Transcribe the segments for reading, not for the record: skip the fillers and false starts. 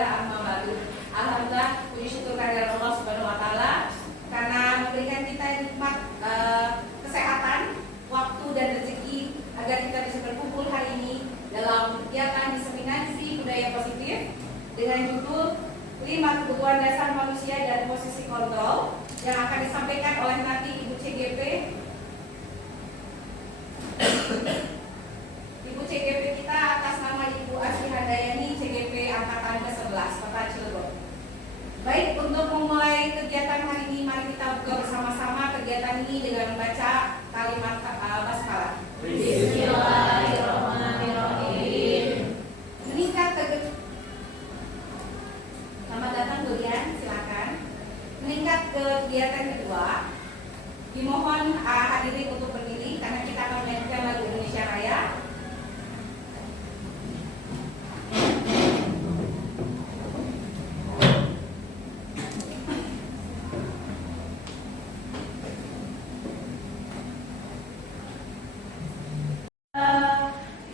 juga amma ba'du. Alhamdulillah, puji syukur kehadirat Allah Subhanahu wa taala karena memberikan kita nikmat kesehatan, waktu dan rezeki agar kita bisa berkumpul hari ini dalam kegiatan diseminasi budaya positif dengan judul 5 kebutuhan dasar manusia dan posisi kontrol yang akan disampaikan oleh nanti Ibu CGP. Ibu CGP kita atas nama Ibu Asri Handayani, CGP Angkatan ke-11 Kota Cilegon. Baik, untuk memulai kegiatan hari ini, mari kita buka bersama-sama kegiatan ini dengan membaca kalimat basmalah. Bismillahirrahmanirrahim. Selamat datang Durian, silakan. Meningkat ke kegiatan kedua, dimohon hadirin untuk berdiri karena kita akan menyanyikan lagu Indonesia Raya.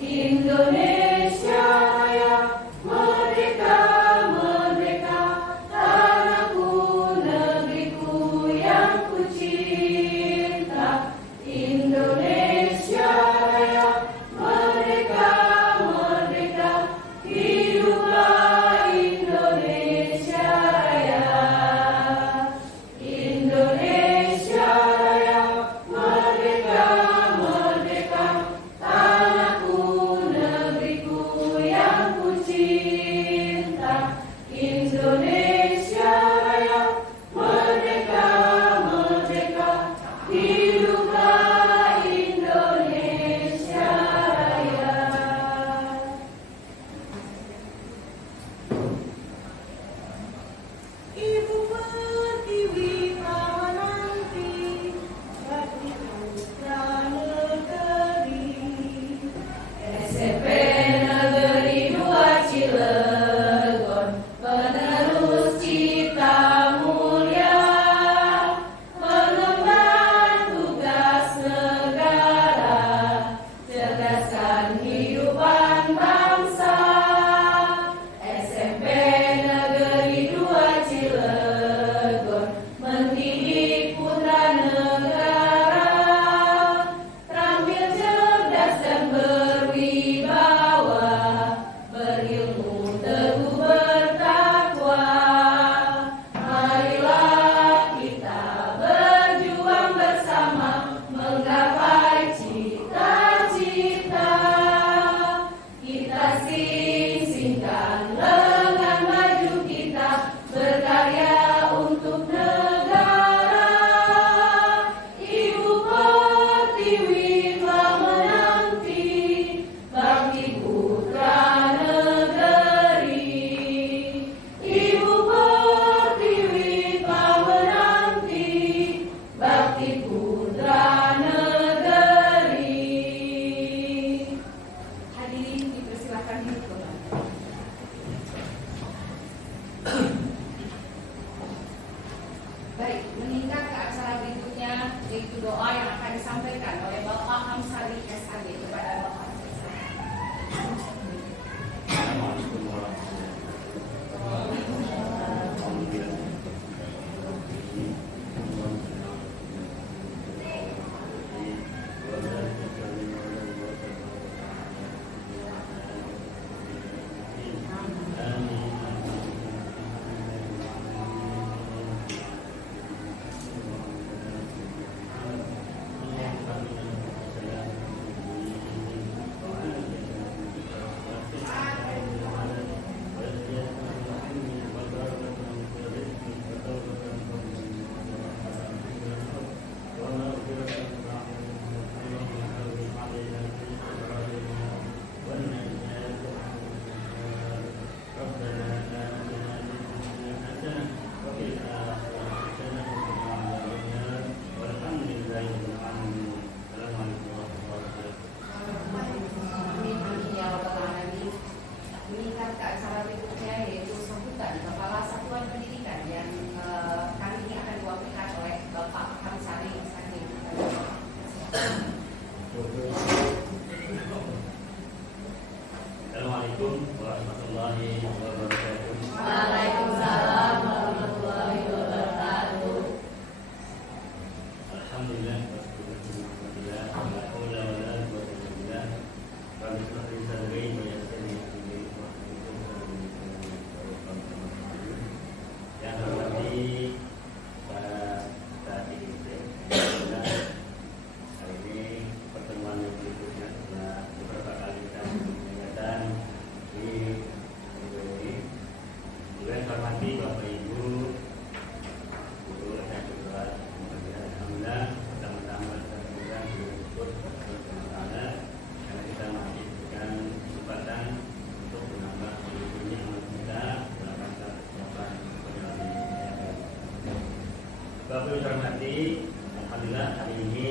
Indonesia Raya, merdeka, merdeka, tanahku, negeriku yang ku cinta. Waalaikumsalam warahmatullahi wabarakatuh. Alhamdulillah, alhamdulillah, wala haula wala quwwata illa billah. Rabbi shrah li sadri wa yassir li amri wahlul 'uqdatam min lisani. Yang hormati para sahabat kita, hari ini pertemuan yang berikutnya setelah beberapa kali kita mengingatkan di minggu ini. Juga yang hormati Bapak Ibu, guru dan juga alhamdulillah pertama-tama kita bersyukur kepada karena kita masih diberikan kesempatan untuk menambah ilmunya amal kita dalam rangka persiapan penyelenggaraan. Bapak Ibu hormati, alhamdulillah hari ini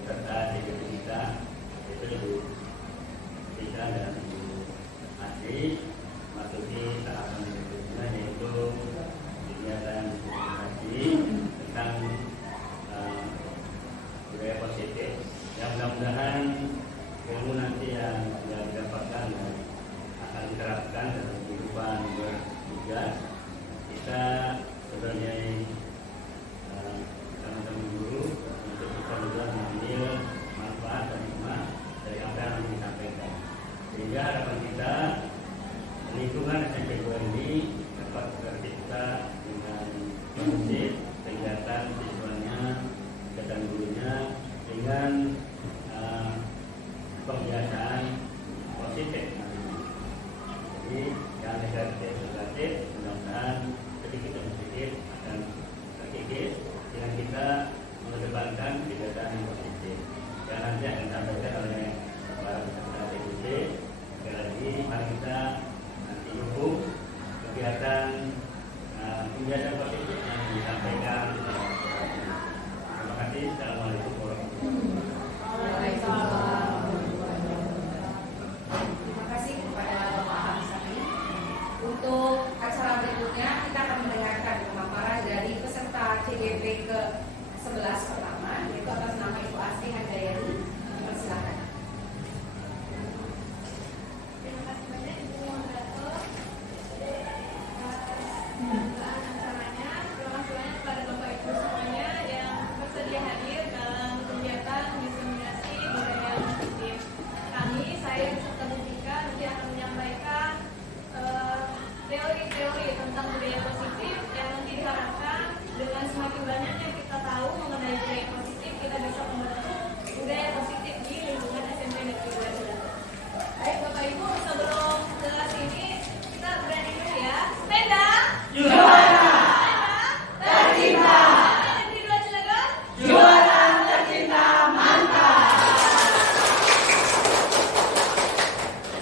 peserta DPP kita yaitu Ibu Tika dan Ibu Asri masuki tahapan berikutnya yaitu kegiatan komunikasi tentang budaya positif yang mudah-mudahan ilmu nanti yang didapatkan dan akan diterapkan dalam kehidupan bertugas kita sebagai teman-teman guru untuk kita juga mengambil manfaat dan hikmah dari apa yang disampaikan sehingga harapan kita lingkungan SMP 2 ini dapat tercipta dengan kondusif kegiatan siswanya, kegiatan gurunya dengan pembiasaan positif. Jadi yang negatif, mudah-mudahan sedikit demi sedikit akan terkikis dengan kita mengedepankan kegiatan yang positif. Yang nanti akan disampaikan oleh para peserta DPP. Sekali lagi, mari kita nanti dukung kegiatan kegiatan positif yang disampaikan. Terima kasih. Assalamualaikum warahmatullahi wabarakatuh. Terima kasih kepada Bapak Hamsari. Untuk acara berikutnya kita akan mendengarkan pemaparan dari peserta CGP ke-11 pertama, yaitu atas nama Ibu Asri Handayani. Persilakan. Terima kasih banyak Ibu Moderator atas acaranya. Terima kasih banyak kepada Bapak Ibu semuanya yang bersedia hadir dalam kegiatan diseminasi budaya positif. Saya beserta Bu Tika nanti akan menyampaikan teori-teori tentang budaya positif yang nanti diharapkan dengan semakin banyaknya kita tahu mengenai budaya positif, kita bisa membentuk budaya positif di lingkungan SMP Negeri 2 Cilaku. Baik Bapak Ibu, sebelum ke sini kita berani dulu ya. Sepeda Juara tercinta. Negeri 2 Cilaku juara tercinta mantap.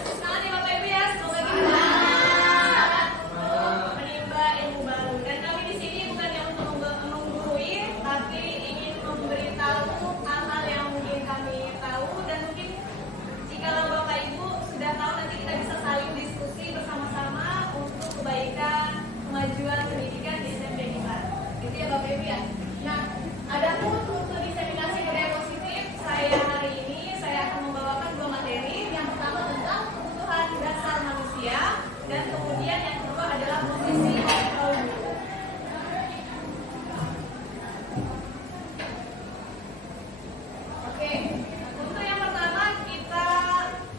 Semangat ya Bapak Ibu ya, semoga kita semangat untuk menimba ilmu baru. Dan kami di sini bukan yang untuk menggurui, tapi ingin memberitahu hal-hal yang mungkin kami tahu dan mungkin jikalau Bapak Ibu sudah tahu nanti kita bisa saling diskusi bersama-sama untuk kebaikan kemajuan pendidikan di SMP kita. Gitu ya Bapak Ibu ya. Nah, adapun untuk diseminasi budaya positif, hari ini saya akan membawakan dua materi. Yang pertama tentang kebutuhan dasar manusia dan kemudian yang kedua adalah posisi kaum guru. Oke, untuk yang pertama kita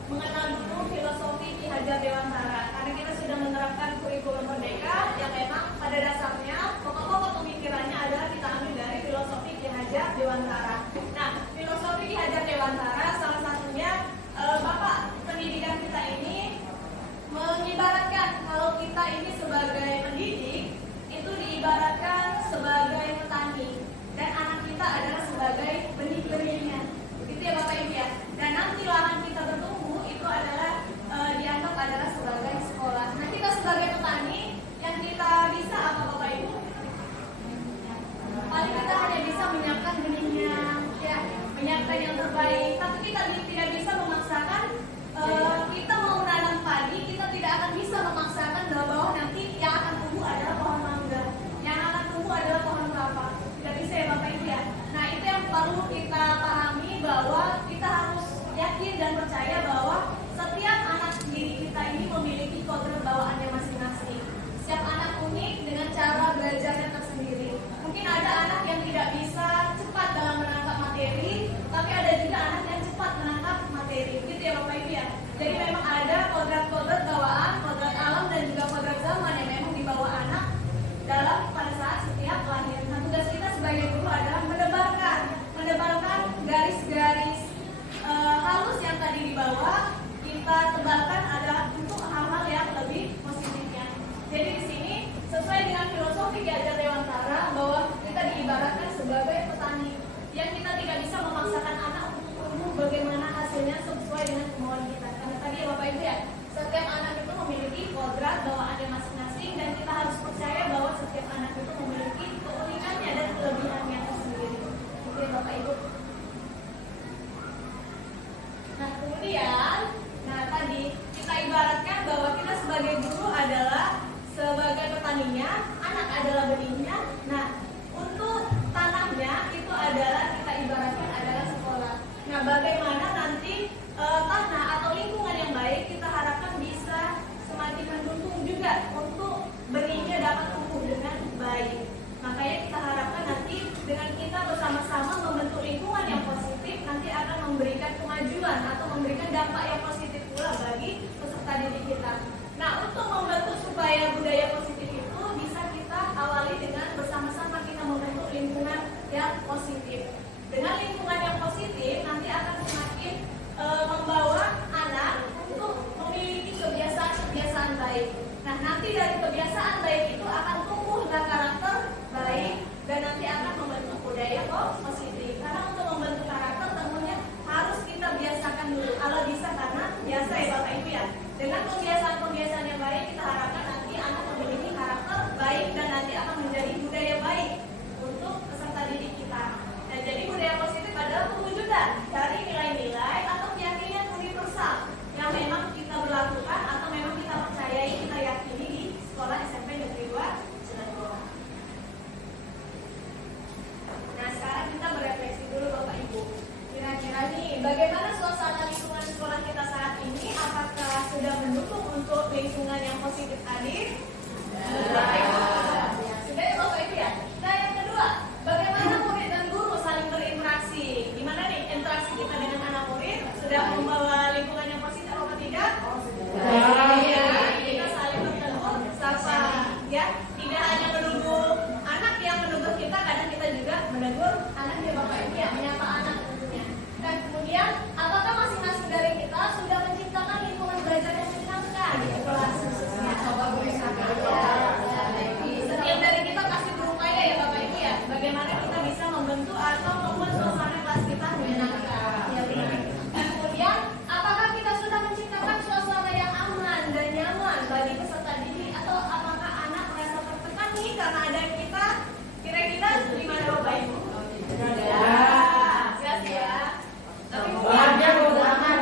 mengenal dulu filosofi Ki Hajar Dewantara. Karena kita sudah menerapkan kurikulum merdeka yang memang pada dasarnya pokok-pokok pemikirannya adalah kita ambil dari filosofi Ki Hajar Dewantara. Nah, filosofi Ki Hajar Dewantara salah satunya Bapak pendidikan kita ini mengibaratkan kalau kita ini sebagai pendidik itu diibaratkan sebagai petani dan anak kita adalah sebagai benih-benihnya. Gitu ya Bapak Ibu ya. Dan nanti lahan kita bertumbuh itu adalah dianggap adalah sebagai sekolah. Nah, kita sebagai petani yang kita bisa apa Bapak Ibu? Paling kita hanya bisa menyiapkan benihnya, ya, menyiapkan yang terbaik. Tapi kita tidak bisa memaksakan kita mau menanam padi, kita tidak akan bisa memaksakan bahwa nanti yang bisa memaksakan anak untuk tumbuh bagaimana hasilnya sesuai dengan kemauan kita. Karena tadi ya Bapak Ibu ya, setiap anak itu memiliki kodrat bawaannya masing-masing dan kita harus percaya bahwa setiap anak itu memiliki keunikannya dan kelebihannya tersendiri. Oke Bapak Ibu. Nah kemudian, tadi kita ibaratkan bahwa kita sebagai guru adalah sebagai petaninya, anak adalah benihnya. Nah untuk tanahnya itu adalah kita ibaratkan adalah sekolah. Nah bagaimana nanti tanah atau lingkungan yang baik kita harapkan bisa semakin mendukung juga untuk benihnya dapat tumbuh dengan baik. Makanya kita harapkan nanti dengan kita bersama-sama membentuk lingkungan yang positif nanti akan memberikan kemajuan atau memberikan dampak yang positif pula bagi peserta didik kita. Nah untuk membentuk supaya budaya positif itu bisa kita awali dengan bersama-sama kita membentuk lingkungan yang positif. Dengan lingkungan yang positif nanti akan semakin membawa anak untuk memiliki kebiasaan-kebiasaan baik. Nah nanti dari kebiasaan baik itu akan tumbuhlah karakter baik dan nanti akan membentuk budaya positif. Karena untuk membentuk karakter tentunya harus kita biasakan dulu. Kalau bisa karena biasa ya Bapak Ibu ya. Dengan kebiasaan-kebiasaan yang baik kita harapkan nanti anak memiliki karakter baik dan nanti akan menjadi budaya baik untuk peserta didik kita. Dan jadi budaya positif adalah perwujudan dari nilai-nilai atau keyakinan universal yang memang kita berlakukan atau memang kita percayai, kita yakini di sekolah SMP Negeri 2 Cilegon. Nah sekarang kita berefleksi dulu Bapak Ibu. Kira-kira nih bagaimana suasana lingkungan sekolah kita saat ini? Apakah sudah mendukung untuk lingkungan yang positif tadi? Sudah ya Bapak Ibu ya. Nah yang kedua, bagaimana murid dan guru saling berinteraksi? Gimana nih interaksi kita dengan anak murid? Sudah membawa lingkungan yang positif atau tidak? Iya, kita saling bertemu, sapa, ya. Tidak hanya menunggu anak yang menegur kita, kadang kita juga menegur anak ya Bapak Ibu ya, menyapa anak tentunya. Dan kemudian, apakah masing-masing dari kita sudah menciptakan lingkungan belajar yang menyenangkan di kelas khususnya? Coba berusaha ya. Setiap dari kita pasti berupaya ya Bapak Ibu ya, bagaimana kita bisa membentuk atau membuat suasana kelas kita menyenangkan. Ya, benar. Dan kemudian, apakah kita sudah menciptakan suasana yang aman dan nyaman bagi peserta didik atau apakah anak merasa tertekan nih karena ada kita? Kira-kira gimana Bapak Ibu? Jelas ya. Tapi Bahagia jangan.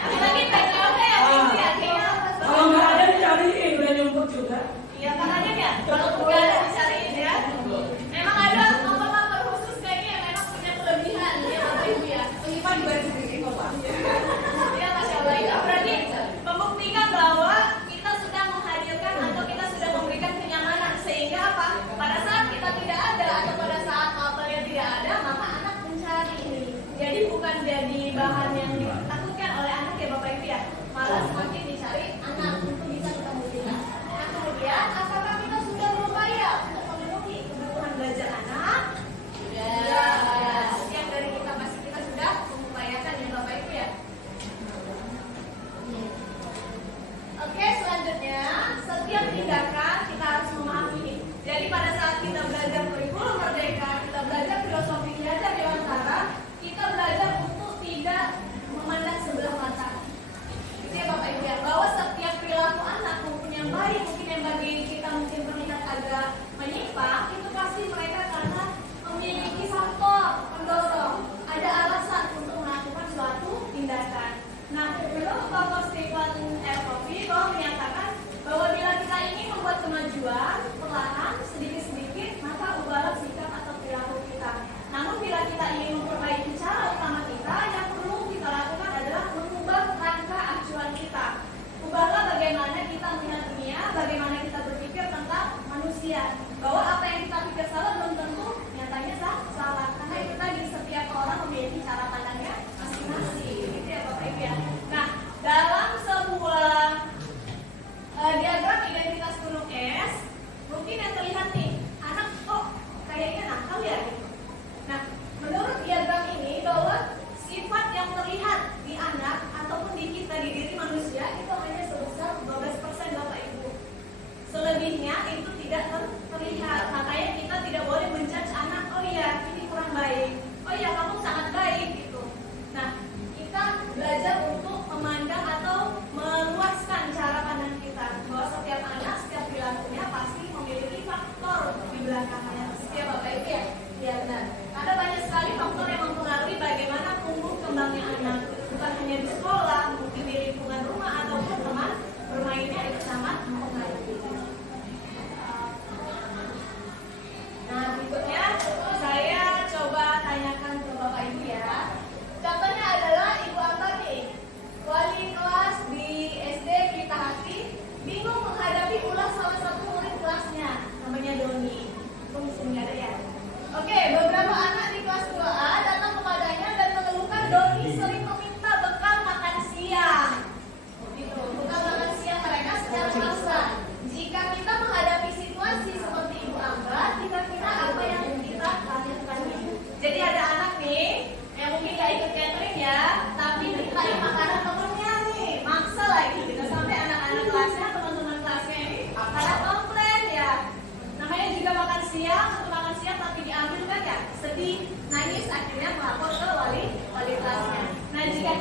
ada lagi nggak jawabnya ya Ibu ya? Kayaknya Kalau nggak ada dicariin udah nyumput juga. iya makanya ya. Kalau nggak ada dicariin ya. Memang ada nomor-nomor khusus kayaknya yang memang punya kelebihan ya Bapak Ibu ya. Penyipan juga sedikit kok Pak. Ya Masya Allah itu berarti membuktikan bahwa kita sudah menghadirkan atau kita sudah memberikan kenyamanan sehingga apa? Pada saat kita tidak ada atau pada saat apelnya tidak ada maka anak mencari ini. Jadi bukan jadi bahan yang ditakutkan oleh anak ya Bapak Ibu ya. Malah semakin dicari anak untuk bisa ketemu kita. Nah kemudian apakah kita sudah berupaya untuk memenuhi kebutuhan belajar anak? Ya, setiap dari kita pasti kita sudah mengupayakan ya Bapak Ibu ya. Oke, selanjutnya setiap tindakan kita harus memahami ini. Jadi pada saat kita belajar kurikulum merdeka, kita belajar filosofi Ki Hajar Dewantara, kita belajar untuk tidak memandang sebelah mata. Itu ya Bapak Ibu ya, bahwa setiap perilaku anak maupun yang baik, mungkin yang bagi kita mungkin terlihat agak menyimpang, itu pasti mereka karena memiliki faktor pendorong, ada alasan untuk melakukan suatu tindakan. Nah, menurut Bapak Stephen R. Covey menyatakan bahwa bila kita ingin membuat kemajuan perlahan sedikit-sedikit, maka ubahlah sikap atau perilaku kita. Namun bila kita ingin memperbaiki cara utama kita, yang perlu kita lakukan adalah mengubah rangka acuan kita. Ubahlah bagaimana kita melihat dunia, bagaimana kita berpikir tentang manusia. Bahwa apa yang kita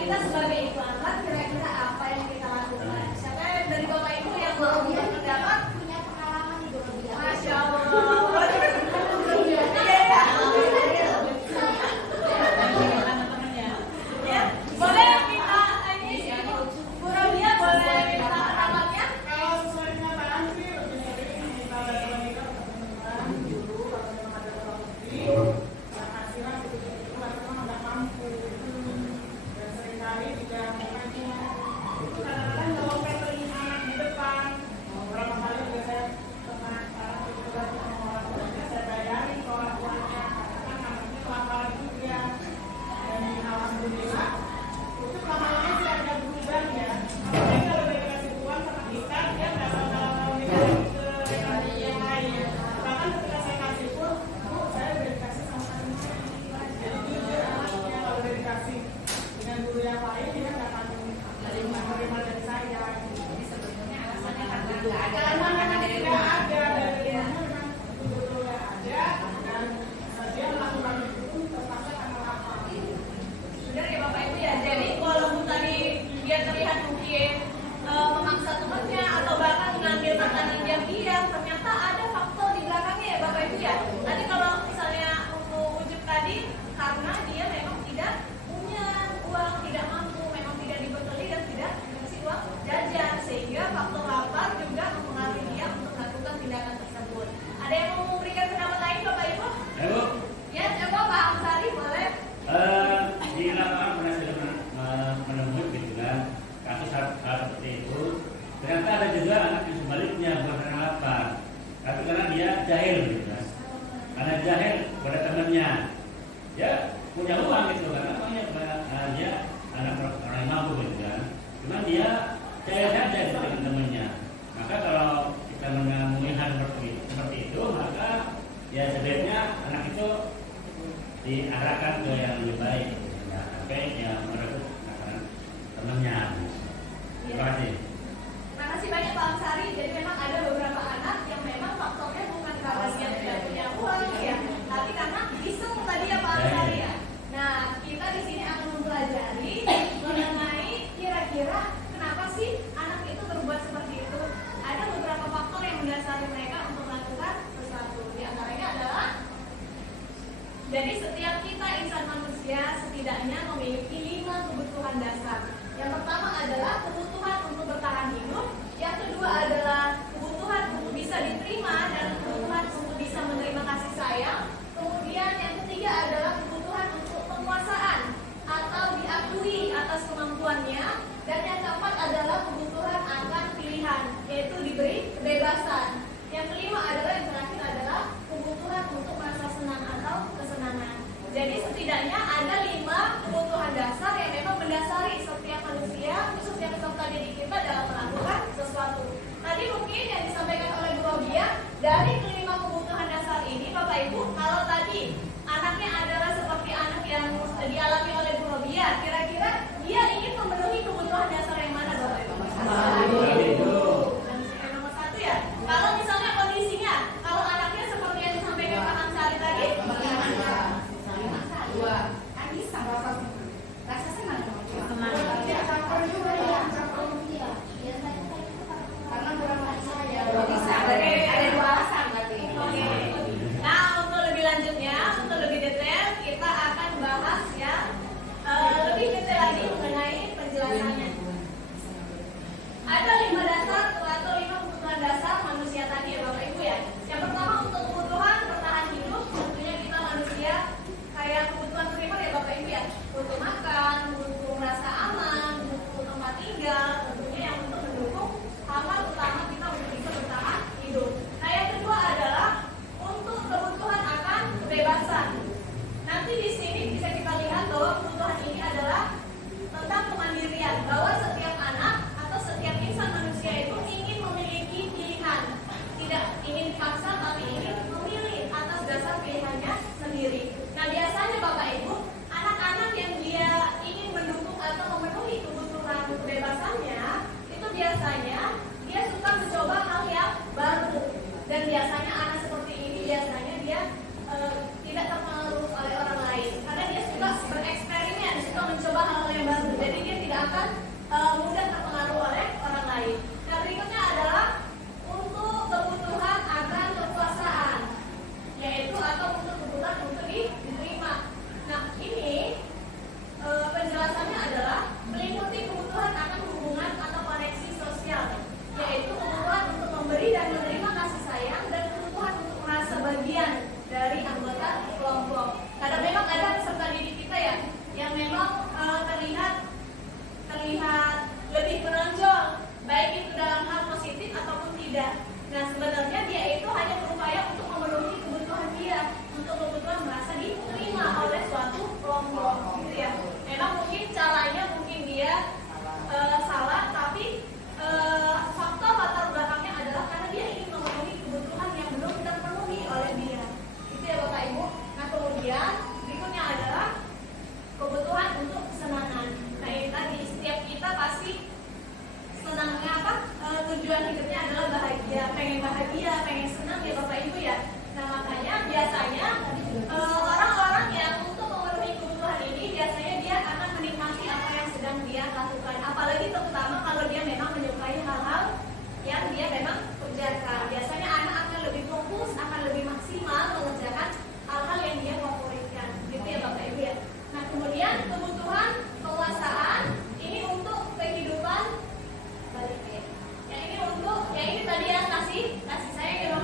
kita sebagai ibu anak kira-kira apa yang kita lakukan? Siapa dari Bapak Ibu yang mau berpendapat? Punya pengalaman di Bolivia. Masya Allah. Iya, ya. Ya, boleh minta ini Bu Romia boleh minta alamatnya? Kalau sesuai kenyataan sih lebih sering kita datang ke teman-teman dulu atau memang ada orang lebih yang hasilnya begitu teman-teman nggak mampu dan seringkali tidak mengajukan kadang-kadang kalau catering anak di depan beberapa kali juga saya pernah kebetulan sama orang tuanya saya bayari ke orang tuanya karena kan anaknya kelaparan juga dan alhamdulillah itu lama-lama sih ada berubah ya. Apalagi kalau dia dikasih uang sama kita, dia nggak bakal dikasih ke yang lain. Bahkan ketika saya kasih pun, Bu, saya udah dikasih sama teman saya. Jadi jujur anaknya kalau udah dikasih dengan guru yang lain, dia nggak akan menerima dari saya. Jadi sebetulnya alasannya karena nggak ada Karena makanan memang dari tidak rumah. ada dari rumahnya memang betul-betul nggak ada dan dia melakukan itu pun terpaksa karena lapar. Benar ya Bapak Ibu ya. Jadi walaupun tadi dia terlihat mungkin memaksa temannya atau bahkan mengambil makanan diam-diam, ternyata ada faktor di belakangnya ya Bapak Ibu ya. Tadi kalau misalnya untuk Ujub tadi karena dia memang tidak punya uang, tidak mampu, memang tidak dibekali dan tidak dikasih uang jajan, sehingga faktor lapar juga mempengaruhi dia untuk melakukan tindakan tersebut. Ada yang mau memberikan pendapat lain Bapak Ibu? Ayo, Ya coba Pak Amsari boleh. di lapangan pernah sudah menemui gitu kan kasus hal seperti itu. Ternyata ada juga anak yang sebaliknya bukan karena lapar, tapi karena dia jahil gitu kan. Karena jahil pada temannya, ya punya uang gitu kan, namanya dia anak orang yang mampu gitu kan. Cuman dia jahil saja gitu dengan temannya. Maka kalau kita menemui hal seperti itu, maka ya sebaiknya anak itu diarahkan ke yang lebih baik, ya, sampai yang merebut makanan temannya. Terima kasih. Terima kasih banyak Pak Amsari. Jadi memang ada beberapa anak yang memang faktornya bukan karena dia tidak punya uang ya, tapi karena iseng tadi ya Pak Amsari ya. Nah, kita di sini akan mempelajari mengenai kira-kira kenapa sih anak itu berbuat seperti itu. Ada beberapa faktor yang mendasari mereka untuk melakukan sesuatu. Di antaranya adalah jadi setiap kita insan manusia setidaknya memiliki 5 kebutuhan dasar. Yang pertama adalah kebutuhan untuk bertahan hidup. Yang kedua adalah kebutuhan untuk bisa diterima dan kebutuhan untuk bisa menerima kasih sayang. Kemudian yang ketiga adalah kebutuhan untuk penguasaan atau diakui atas kemampuannya. Dan yang keempat adalah kebutuhan akan pilihan, yaitu diberi kebebasan. Yang kelima adalah yang terakhir adalah kebutuhan untuk merasa senang atau kesenangan. Jadi setidaknya ada 5 kebutuhan dasar yang memang mendasari setiap manusia, khususnya peserta didik kita dalam melakukan sesuatu. Tadi mungkin yang disampaikan oleh Bu Robia, dari kelima kebutuhan dasar ini, Bapak Ibu, kalau tadi anaknya adalah seperti anak yang dialami oleh Bu Robia, kira-kira dia ingin memenuhi kebutuhan dasar yang mana, Bapak Ibu? Yang nomor 1 ya. Kalau misalnya kondisinya, kalau anaknya seperti yang disampaikan Pak Ansari tadi, Dua, kan bisa rasa senang. Karena kurang saya. Bisa, ada 2 alasan berarti. Oke. Nah, untuk lebih lanjutnya, untuk lebih detail, kita akan bahas ya lebih detail lagi mengenai penjelasannya. Ada 5 dasar atau 5 kebutuhan dasar manusia tadi ya Bapak Ibu ya. Yang pertama untuk kebutuhan bertahan hidup, tentunya kita manusia kayak kebutuhan primer ya Bapak Ibu ya. Butuh makan, butuh rasa aman, butuh tempat tinggal, tentunya yang untuk mendukung hal utama kita untuk bisa bertahan hidup. Nah yang kedua adalah untuk kebutuhan akan kebebasan. Nanti di sini bisa kita lihat bahwa kebutuhan ini adalah tentang kemandirian, bahwa setiap anak atau setiap insan manusia itu ingin memiliki pilihan, tidak ingin dipaksa, sayang, dan kebutuhan untuk merasa bagian dari anggota kelompok. Kadang memang ada peserta didik kita ya yang memang terlihat lebih menonjol, baik itu dalam hal positif ataupun tidak. Nah, sebenarnya dia itu hanya berupaya untuk memenuhi kebutuhan dia, untuk kebutuhan merasa diterima oleh suatu kelompok, gitu ya. Memang mungkin caranya mungkin dia salah, tapi faktor latar belakangnya adalah karena dia ingin memenuhi kebutuhan yang belum terpenuhi oleh dia. Itu ya Bapak Ibu. Nah, kemudian berikutnya adalah kebutuhan untuk kesenangan. Nah, ini tadi setiap kita pasti senangnya apa? Tujuan hidupnya adalah bahagia, pengen senang ya Bapak Ibu ya. Nah, makanya biasanya orang-orang yang untuk memenuhi kebutuhan ini biasanya dia akan menikmati apa yang sedang dia lakukan. Apalagi terutama kalau dia memang menyukai hal-hal yang dia memang kerjakan. Biasanya anak akan lebih fokus, akan lebih maksimal mengerjakan hal-hal yang dia favoritkan. Gitu ya Bapak Ibu ya. Nah, kemudian kebutuhan kekuasaan ini untuk kehidupan balik ya. Yang ini tadi ya kasih sayang ya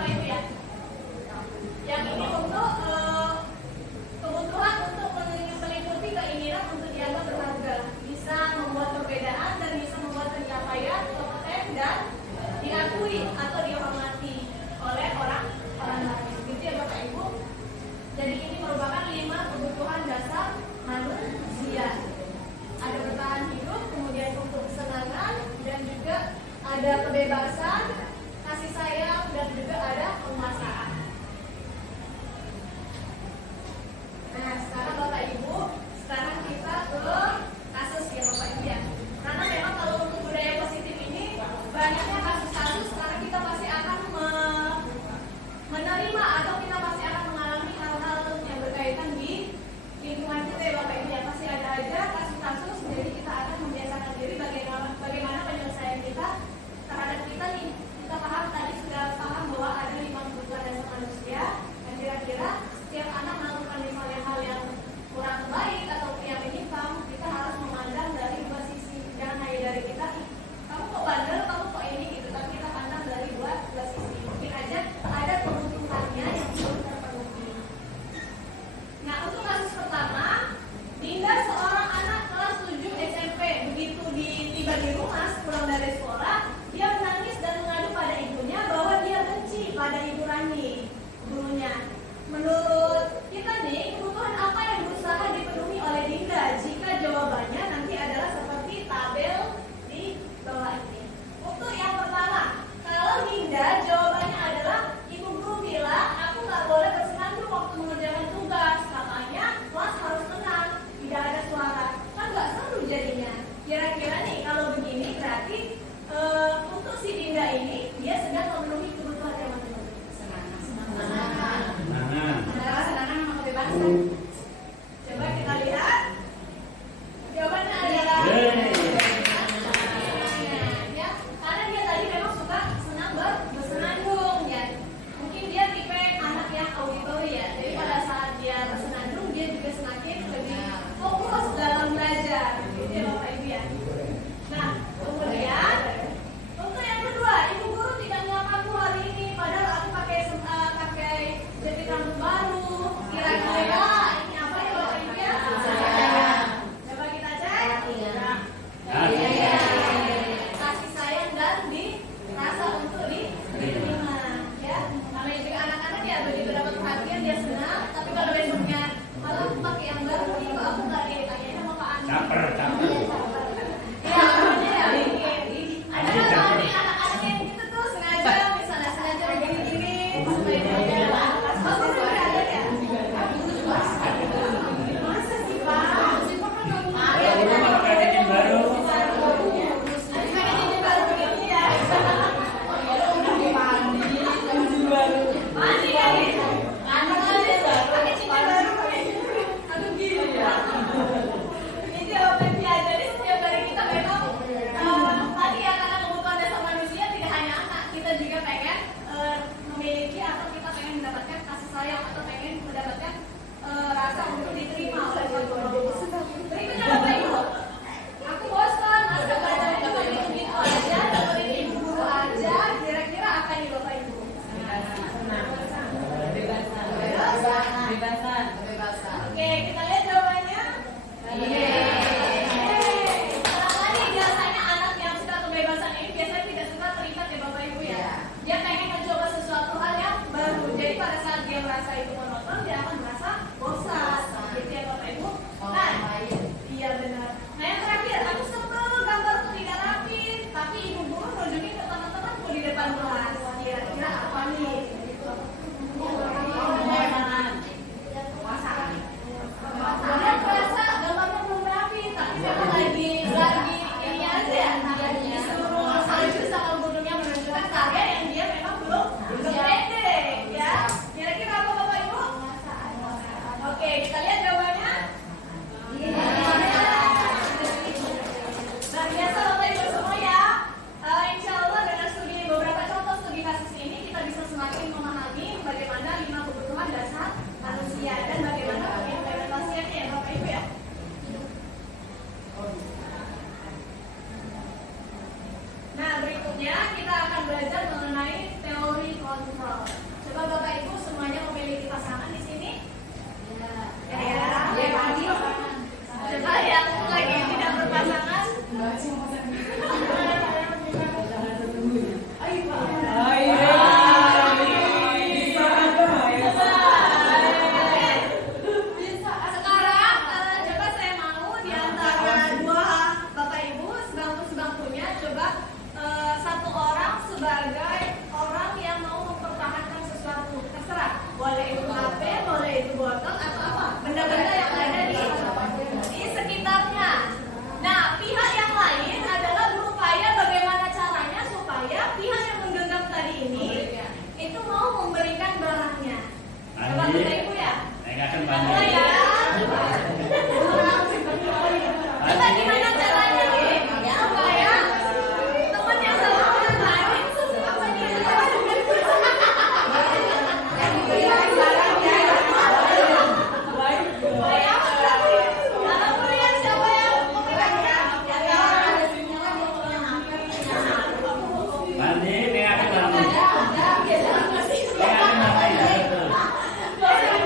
kontrol. Coba Bapak Ibu semuanya memiliki pasangan di sini? Ya, Ya, Pak Adi. Coba yang lagi tidak berpasangan. Sekarang coba saya mau di antara dua Bapak Ibu sebangku-sebangkunya coba satu orang sebagai orang yang mau mempertahankan sesuatu, terserah, boleh itu HP, boleh itu botol atau apa, benda-benda yang ada di sekitarnya. Nah, pihak yang lain adalah berupaya bagaimana caranya supaya pihak yang menggenggam tadi ini itu mau memberikan barangnya. Coba Andi, Bapak Ibu ya. saya akan Mulai ya. Coba gimana caranya nih supaya teman yang sama orang lain apa nih? Anak kuliah siapa yang memegangnya? Andi, saya akan Andi. Saya akan Andi.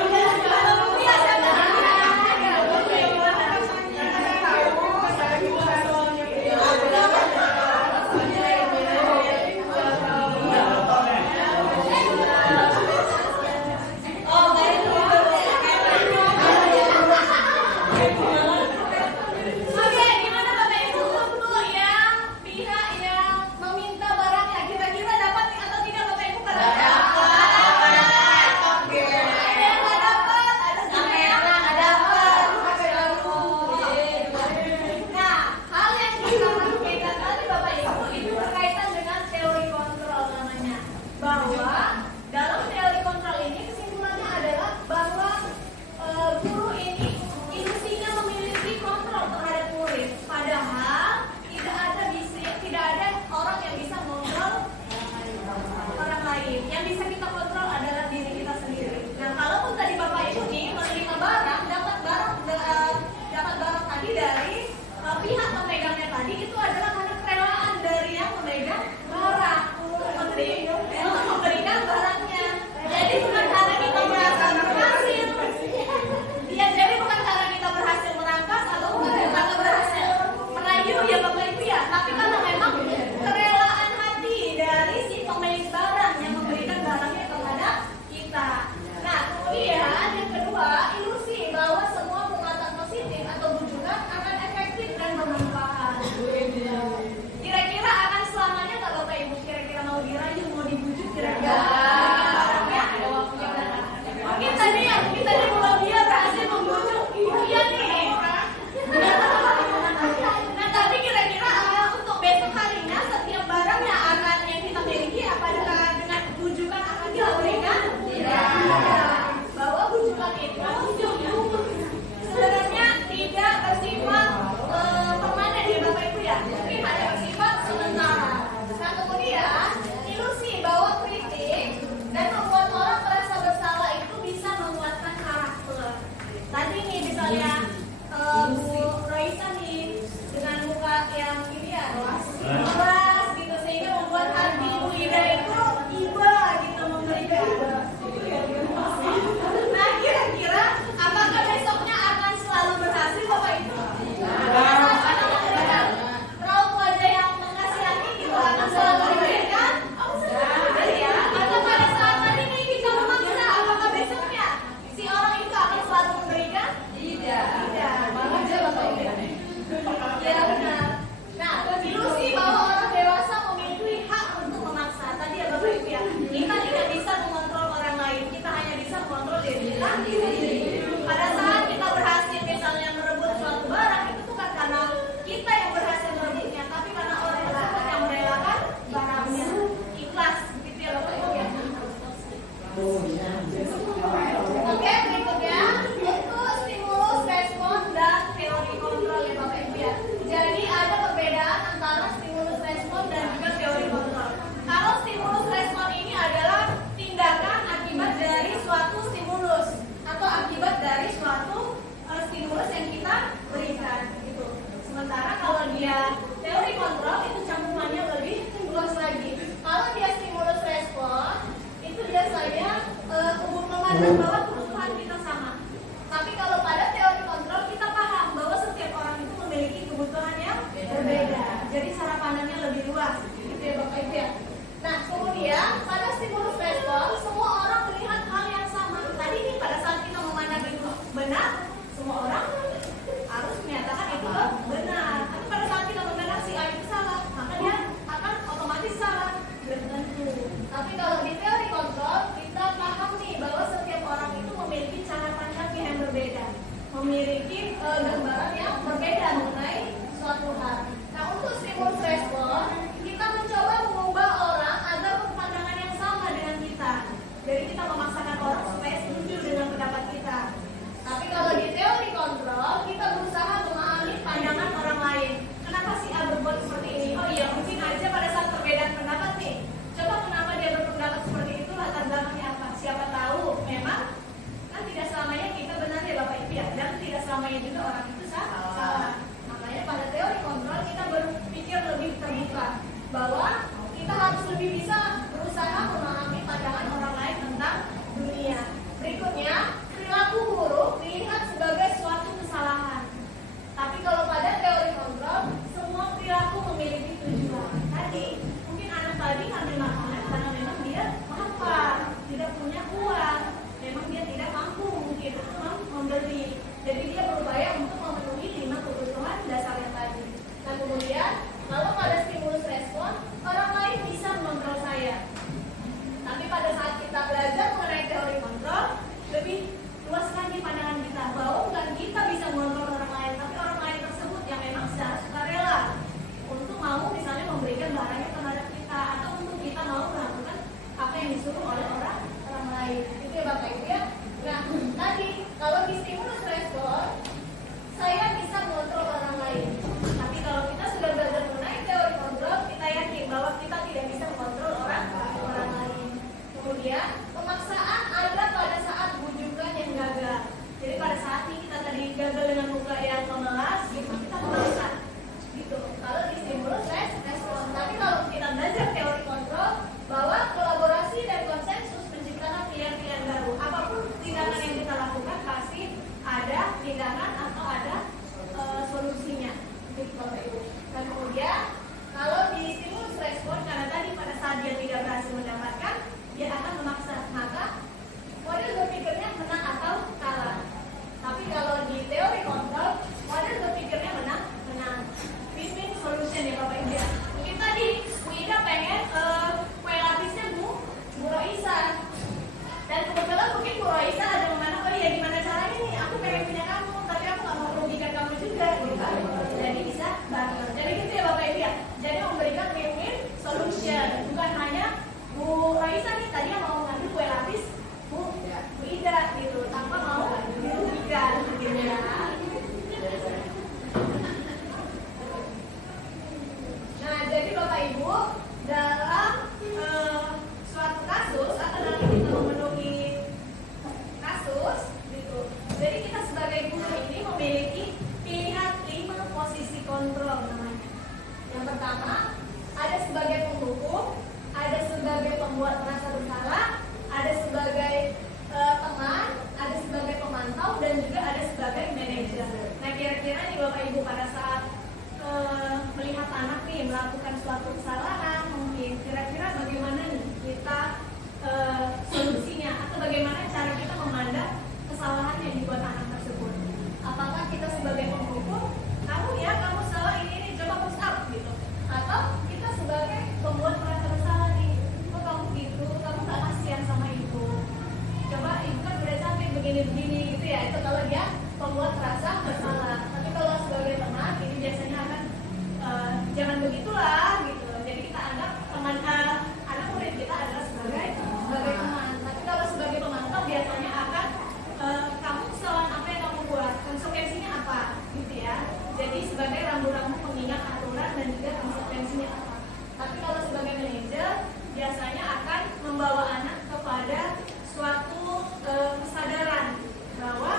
memandang bahwa kebutuhan kita sama. Tapi kalau pada teori kontrol kita paham bahwa setiap orang itu memiliki kebutuhan yang berbeda. Jadi cara pandangnya lebih luas, gitu ya Bapak Ibu ya. Nah, kemudian pada stimulus respon semua orang melihat hal yang sama. Tadi nih pada saat kita memandang itu benar, semua orang harus menyatakan itu benar. Tapi pada saat kita memandang si A itu salah, maka dia akan otomatis salah. Belum tentu. Tapi kalau di teori kontrol kita paham nih bahwa setiap orang itu memiliki cara pandang yang berbeda, memiliki gambaran yang berbeda mengenai suatu hal. Nah, untuk stimulus respon kita mencoba mengubah orang agar berpandangan yang sama dengan kita. Jadi kita memaksakan orang supaya setuju dengan pendapat kita. Tapi kalau di teori kontrol kita berusaha memahami pandangan orang lain. Kenapa si A berbuat seperti ini? Oh iya, mungkin aja pada saat perbedaan pendapat nih. Coba kenapa dia berpendapat seperti itu, latar belakangnya apa? Siapa tahu memang kan tidak selamanya kita benar ya Bapak Ibu ya, dan tidak selamanya juga orang itu salah. Makanya pada teori kontrol kita berpikir lebih terbuka bahwa kita harus lebih bisa berusaha memahami pandangan orang lain tentang dunia. Berikutnya, perilaku buruk dilihat sebagai suatu kesalahan. Tapi kalau pada teori kontrol, semua perilaku memiliki tujuan. Tadi, mungkin anak tadi ngambil makanan karena memang dia lapar, tidak punya uang, memang dia tidak mampu mungkin membeli. Jadi dia berupaya untuk memenuhi 5 kebutuhan dasar yang tadi. Nah kemudian, kalau pada stimulus respon, orang lain bisa mengontrol saya. Tapi pada saat kita belajar mengenai teori kontrol, lebih luas lagi pandangan kita bahwa bukan kita bisa mengontrol orang lain, tapi orang lain tersebut yang memang secara sukarela untuk mau misalnya memberikan barangnya kepada kita, atau untuk kita mau melakukan apa yang disuruh oleh orang lain. Itu ya Bapak Ibu ya. Nah tadi kalau di stimulus respon saya bisa mengontrol orang lain. Tapi kalau kita sudah belajar mengenai teori kontrol, kita yakin bahwa kita tidak bisa mengontrol orang lain. Kemudian pemaksaan ada pada saat bujukan yang gagal. Jadi pada saat ini kita tadi gagal dengan muka yang memelas, gitu kita memaksa, gitu. Kalau di stimulus respon. Tapi kalau kita belajar teori kontrol, bahwa kolaborasi dan konsensus menciptakan pilihan-pilihan baru. Apapun tindakan yang kita lakukan pasti ada tindakan atau ada solusinya. Gitu Bapak Ibu. Dan kemudian kalau di stimulus respon, karena tadi pada saat dia tidak berhasil mendapatkan, dia akan memaksa. Maka model berpikirnya menang atau kalah. Tapi kalau di teori kontrol, model berpikirnya menang. Win-win solution ya Bapak Ibu. Mungkin tadi Bu Ida pengen kue lapisnya Bu Roisa. Dan kebetulan mungkin Bu Roisa ada memandang, oh iya gimana caranya nih, aku pengen punya kamu, tapi aku gak mau merugikan kamu juga gitu. Jadi bisa bareng. Jadi gitu ya Bapak Ibu ya. Jadi memberikan win-win solution. Bukan hanya Bu Roisa nih tadinya mau ngambil kue lapis Bu Ida gitu, tanpa mau dirugikan gitu ya. Nah, jadi Bapak Ibu, dalam suatu kasus atau dalam kita memenuhi kasus gitu. Jadi kita sebagai guru ini memiliki pilihan 5 posisi kontrol namanya. Yang pertama, ada sebagai penghukum, ada sebagai pembuat merasa bersalah, ada sebagai teman, ada sebagai pemantau, dan juga ada sebagai manajer. Nah kira-kira nih Bapak Ibu pada saat melihat anak nih melakukan suatu kesalahan, mungkin kira-kira bagaimana nih kita solusinya, atau bagaimana cara kita memandang kesalahan yang dibuat anak tersebut. Apakah kita sebagai penghukum, kamu salah ini coba push up gitu, atau kita sebagai pembuat merasa bersalah nih, kok kamu gitu, kamu gak kasihan sama ibu, coba ibu kan udah capek begini-begini gitu ya. Itu kalau dia pembuat merasa bersalah. Tapi kalau sebagai teman, ini biasanya akan jangan begitulah gitu. Jadi kita anggap teman anak murid kita adalah sebagai teman. Tapi kalau sebagai pemantau biasanya akan kamu kesalahan apa yang kamu buat, konsekuensinya apa gitu ya. Jadi sebagai rambu-rambu pengingat aturan dan juga konsekuensinya apa. Tapi kalau sebagai manajer biasanya akan membawa anak kepada suatu kesadaran bahwa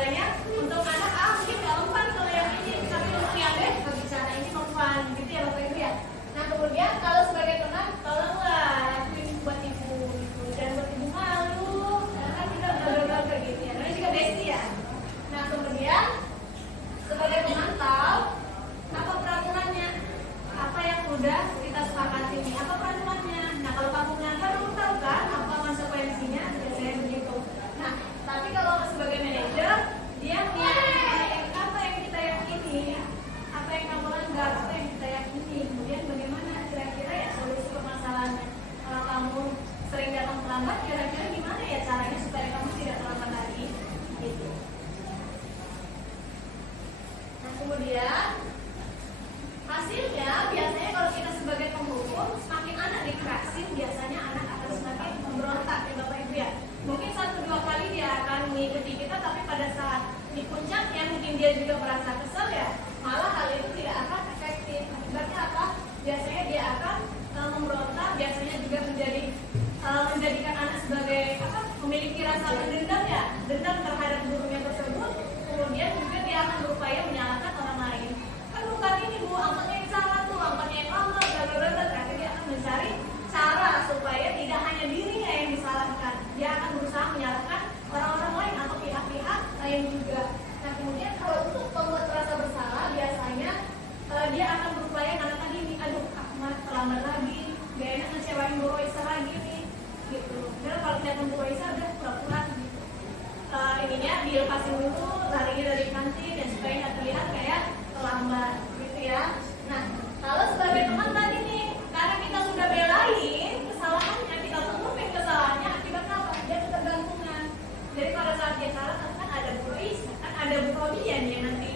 istilahnya untuk anak mungkin nggak mempan kalau yang ini, tapi untuk yang bicara ini mempan gitu ya Bapak Ibu ya. Nah kemudian kalau sebagai teman tolonglah lakuin buat ibu gitu, dan buat ibu malu karena kita udah kayak gitu ya, namanya juga bestie ya. Nah kemudian sebagai pemantau, apa peraturannya, apa yang udah kita sepakati ini, apa peraturannya. Nah kalau kamu melanggar kamu tahu kan apa konsekuensinya, biasanya begitu. Nah tapi kalau sebagai manajer dia apa yang kita yakini, apa yang kamu langgar, apa yang kita yakini, kemudian bagaimana kira-kira ya solusi permasalahannya. Kalau kamu sering datang terlambat, kira-kira gimana ya caranya supaya kamu tidak terlambat lagi gitu. Nah kemudian hasilnya biasanya kalau kita sebagai penghukum, semakin anak dikerasin, biasanya anak akan semakin memberontak ya Bapak Ibu ya. Mungkin 1-2 kali dia akan mengikuti kita, tapi pada saat di puncaknya mungkin dia juga merasa kesel ya, malah hal itu tidak akan efektif. Akibatnya apa? Biasanya dia akan memberontak, biasanya juga menjadikan anak sebagai memiliki rasa dendam ya, dendam terhadap gurunya tersebut. Kemudian juga dia akan berupaya menyalahkan orang lain. Kan bukan ini Bu, angkotnya yang salah tuh, angkotnya yang lama, blablabla. Terakhir dia akan mencari cara supaya tidak hanya dirinya yang disalahkan, dia akan berusaha menyalahkan orang-orang lain atau pihak-pihak lain juga. Nah kemudian kalau untuk membuat rasa bersalah, biasanya dia akan berupaya karena tadi ini, aduh Ahmad terlambat lagi, gak enak ngecewain Bu Roisa lagi nih gitu. Dan kalau kelihatan Bu Roisa udah pura-pura gitu, ininya dilepasin dulu, larinya dari kantin dan supaya nggak terlihat kayak terlambat gitu ya. Nah kalau sebagai teman tadi nih, karena kita sudah belain kesalahannya, kita tutupin kesalahannya, akibatnya apa? Dia ketergantungan. Jadi pada saat dia salah kan ada Bu Roisa, kan ada Bu Rodia nih yang nanti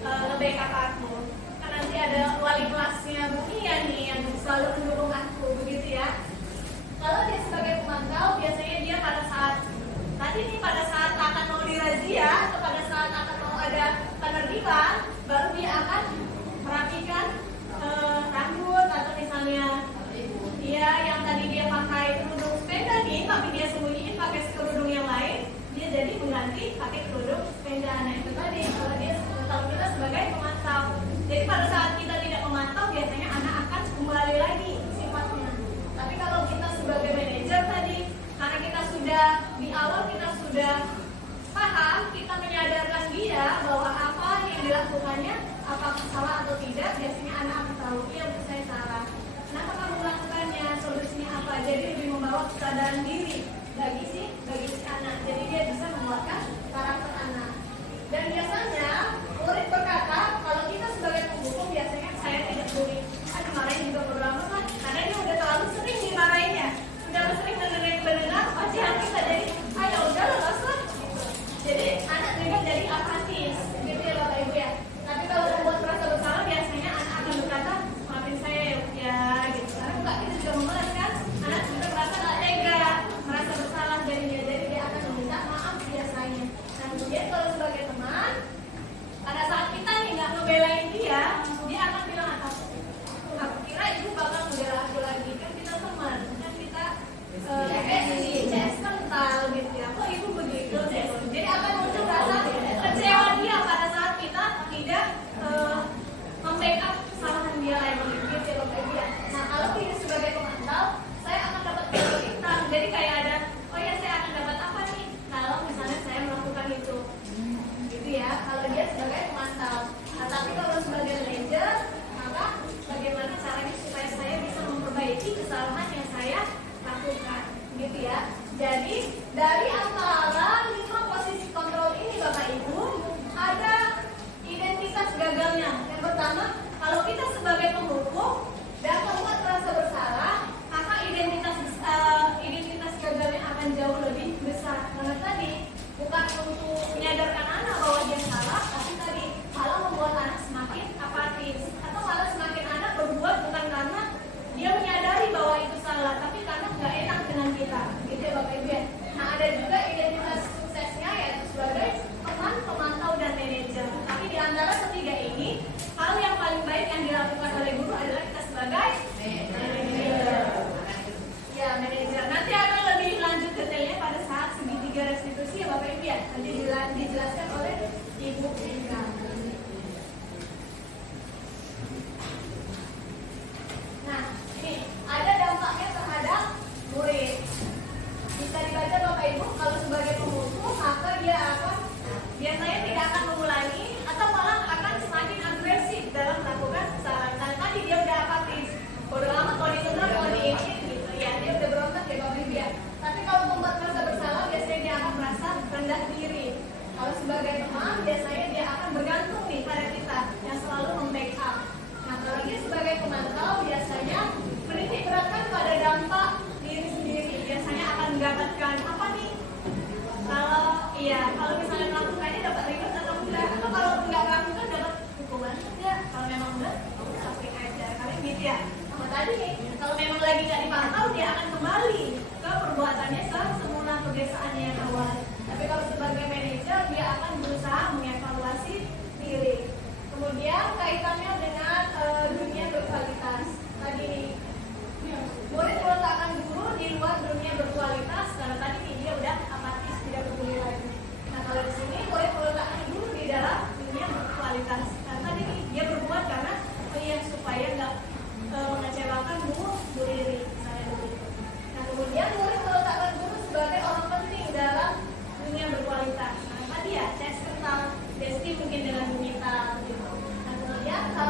nge-backup aku, kan nanti ada wali kelasnya Bu Nia nih yang selalu mendukung aku begitu ya. Kalau dia sebagai pemantau, biasanya dia pada saat akan mau dirazia atau pada saat akan mau ada penertiban, baru dia akan merapikan rambut atau misalnya dia yang tadi dia pakai kerudung sepeda nih, tapi dia sembunyiin pakai kerudung yang lain, dia jadi mengganti pakai kerudung sepeda. Nah itu tadi kalau kita sebagai pemantau. Jadi pada saat kita tidak memantau, biasanya anak akan kembali lagi sifatnya. Tapi kalau kita sebagai manajer tadi, karena kita sudah di awal kita sudah paham, kita menyadarkan dia bahwa apa yang dilakukannya apakah salah atau tidak, biasanya anak akan tahu, iya Bu saya salah. Kenapa kamu melakukannya? Solusinya apa? Jadi lebih membawa kesadaran diri bagi si anak. Jadi dia bisa menguatkan karakter anak. Dan biasanya murid berkata, kalau kita sebagai penghukum biasanya saya tidak boleh dimarahin juga beberapa kan, karena dia udah terlalu sering dimarahinnya, sudah sering mendengar ocehan kita, jadi ayo udah lepas lah gitu. Jadi anak juga jadi apatis gitu ya Bapak Ibu ya. Tapi kalau membuat merasa bersalah, biasanya anak akan berkata maafin saya ya gitu. Karena enggak, kita juga memulai kan, anak juga merasa gak tega, merasa bersalah, jadi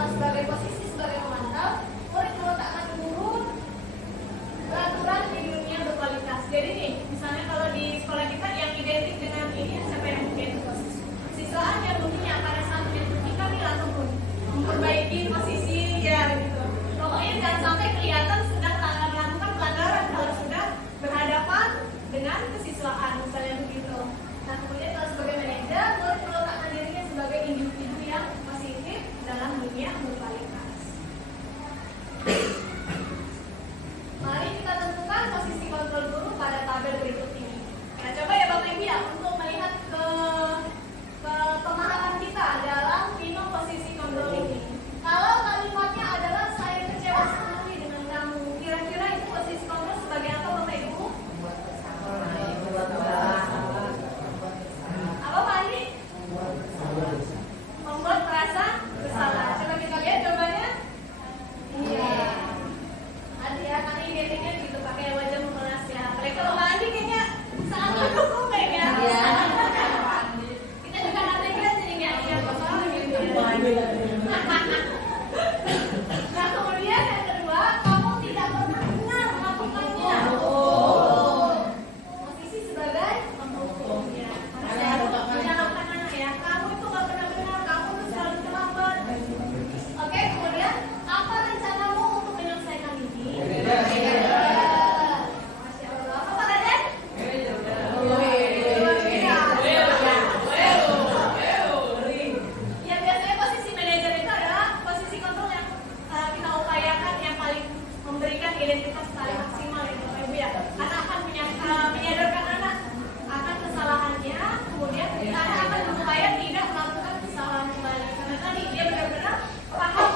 sebagai posisi sebagai pemantau, murid meletakkan guru peraturan di dunia berkualitas. Jadi nih, misalnya kalau di sekolah kita yang identik dengan ini siapa yang mungkin siswaan yang bunyinya pada saat menentukan nih langsung memperbaiki posisi ya gitu. Pokoknya jangan sampai kelihatan sedang melakukan pelanggaran kalau sudah berhadapan dengan kesiswaan misalnya begitu. Nah kemudian kalau sebagai manajer, murid meletakkan dirinya sebagai individu yang positif dalam dunia berkualitas. Mari kita tentukan posisi kontrol guru pada tabel berikut ini. Nah coba ya Bapak Ibu ya untuk melihat ke pemahaman kita dalam lima posisi kontrol ini. Kalau kalimatnya adalah saya kecewa sekali dengan kamu, kira-kira itu posisi kontrol sebagai apa Bapak Ibu? Apa Pak Andi? Membuat merasa bersalah. Coba kita lihat jawabannya. Iya. Andi ya, kami identiknya gitu pakai wajah memelas ya. Apalagi kalau Pak Andi kayaknya sangat mendukung kayaknya. Kita juga nanti kan jadi nggak siap apa gitu. Nah kemudian yang kedua, kamu tidak pernah benar melakukannya. Posisi sebagai pendukung ya. Menyalahkan anak ya. Kamu itu nggak pernah benar, kamu itu selalu terlambat. Oke, kemudian apa rencanamu untuk menyelesaikan ini? Masya Allah. Apa Pak Raden? Ya biasanya posisi manajer itu adalah posisi kontrol yang kita upayakan yang paling memberikan identitas paling maksimal itu Bapak Ibu ya. Karena akan menyadarkan anak akan kesalahannya, kemudian anak akan berupaya tidak melakukan kesalahan kembali. Karena tadi dia benar-benar paham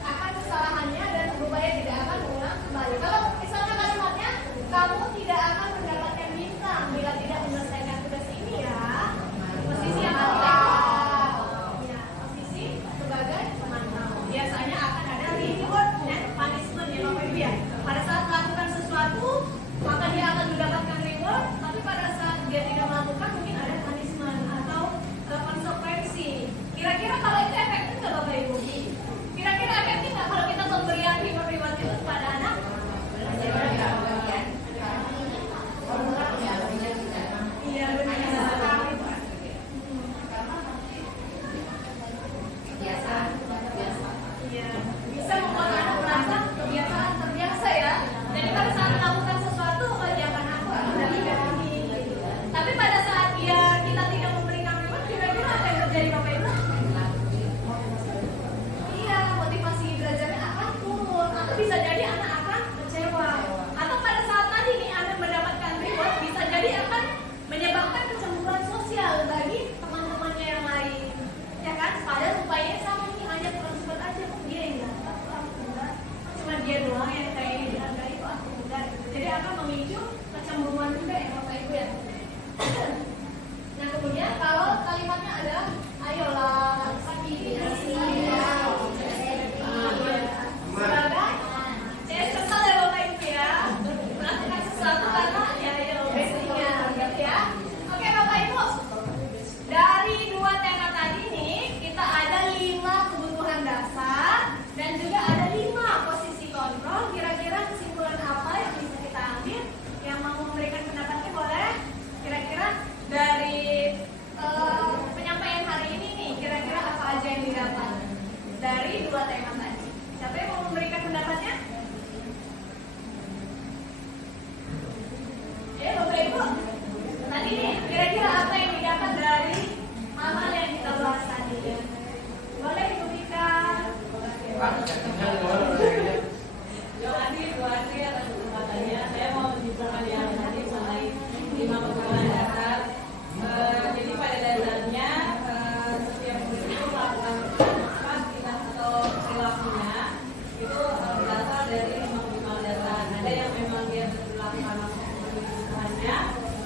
akan kesalahannya dan berupaya tidak akan mengulang kembali. Kalau misalnya kalimatnya kamu tidak akan mendapatkan bintang bila tidak menyelesaikan tugas ini ya. Posisi yang ya, posisi sebagai pemantau. Biasanya akan ada reward dan punishment ya Bapak Ibu ya. Pada saat melakukan sesuatu maka dia akan mendapatkan reward, tapi pada saat dia tidak melakukan mungkin ada punishment atau konsekuensi. Kira-kira kalau itu efektif nggak Bapak Ibu? Kira-kira efektif nggak kalau kita memberikan reward itu kepada anak? Iya benar. Iya, bisa membuat anak merasa kebiasaan terbiasa ya. Jadi pada saat melakukan sesuatu, jangan aku tidak ini. Tapi pada saat kita tidak memberikan reward, kira-kira apa yang terjadi Bapak Ibu? Iya, motivasi belajarnya akan turun, atau bisa jadi anak akan kecewa. Atau pada saat tadi nih anak mendapatkan reward, bisa jadi akan menyebabkan kecemburuan sosial bagi teman-temannya yang lain. Ya kan? Padahal upayanya sama nih, hanya transfer aja kok dia yang dapat, aku enggak. Cuma dia doang yang kayak dihargai kok aku enggak. Jadi akan memicu kecemburuan juga ya Bapak Ibu ya. Nah kemudian kalau kalimatnya adalah ayolah sebagai saya kesal ya Bapak Ibu ya, melakukan sesuatu karena ya basic-nya gitu ya. Oke Bapak Ibu, dari dua tema tadi nih kita ada 5 kebutuhan dasar dan juga ada 5 posisi kontrol. Kira-kira kesimpulan apa yang bisa kita ambil? Yang mau memberikan pendapatnya boleh. Kira-kira dari penyampaian hari ini nih, kira-kira apa aja yang didapat dari dua tema tadi? Siapa yang mau memberikan pendapatnya? Bapak Ibu, tadi nih kira-kira apa yang didapat dari hal-hal yang kita bahas tadi? Boleh Ibu Mika? Bu Adi atas kesempatannya. Saya mau menyimpulkan yang tadi mengenai 5 kebutuhan dasar. Jadi pada dasarnya setiap murid itu melakukan aktivitas atau perilakunya itu berasal dari 5 kebutuhan dasar. Ada yang memang dia melakukan kebutuhannya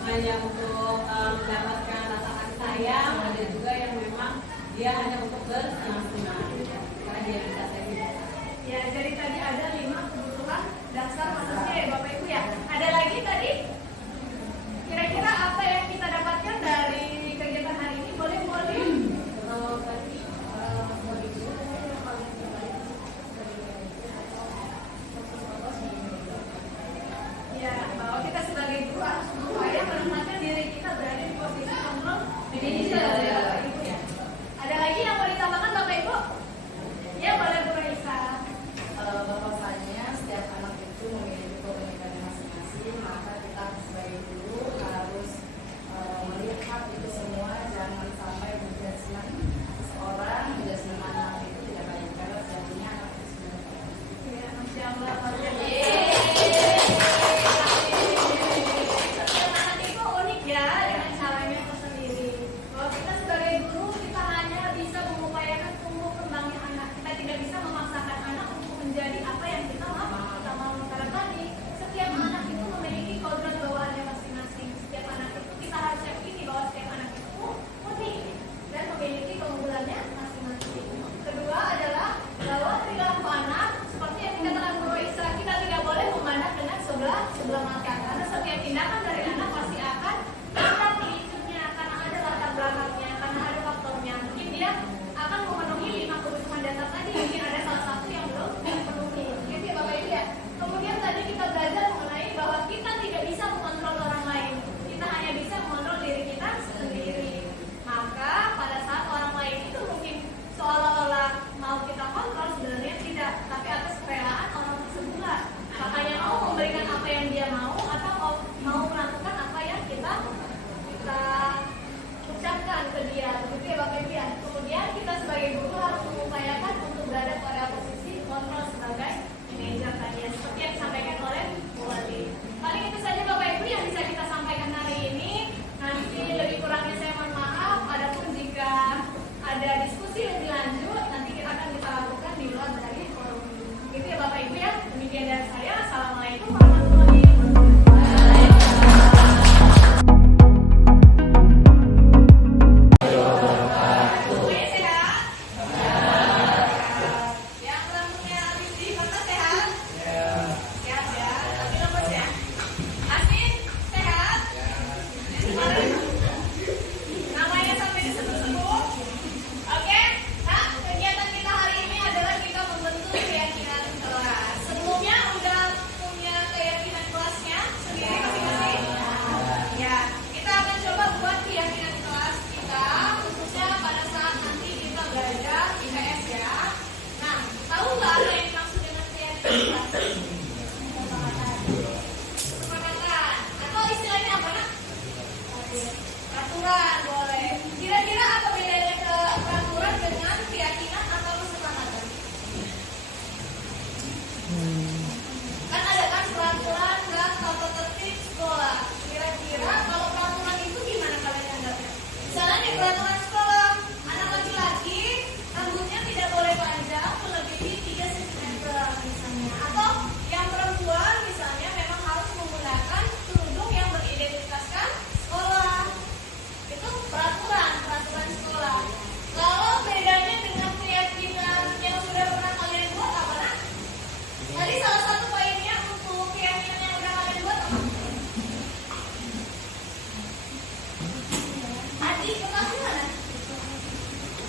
hanya untuk mendapatkan rasa kasih sayang, ada juga yang memang dia hanya untuk bersenang-senang. Karena dia bisa saya. Ya, jadi tadi ada 5 kebutuhan dasar manusia ya Bapak Ibu ya. Ada lagi tadi? Kira-kira apa yang kita dapatkan dari kegiatan hari ini? Boleh?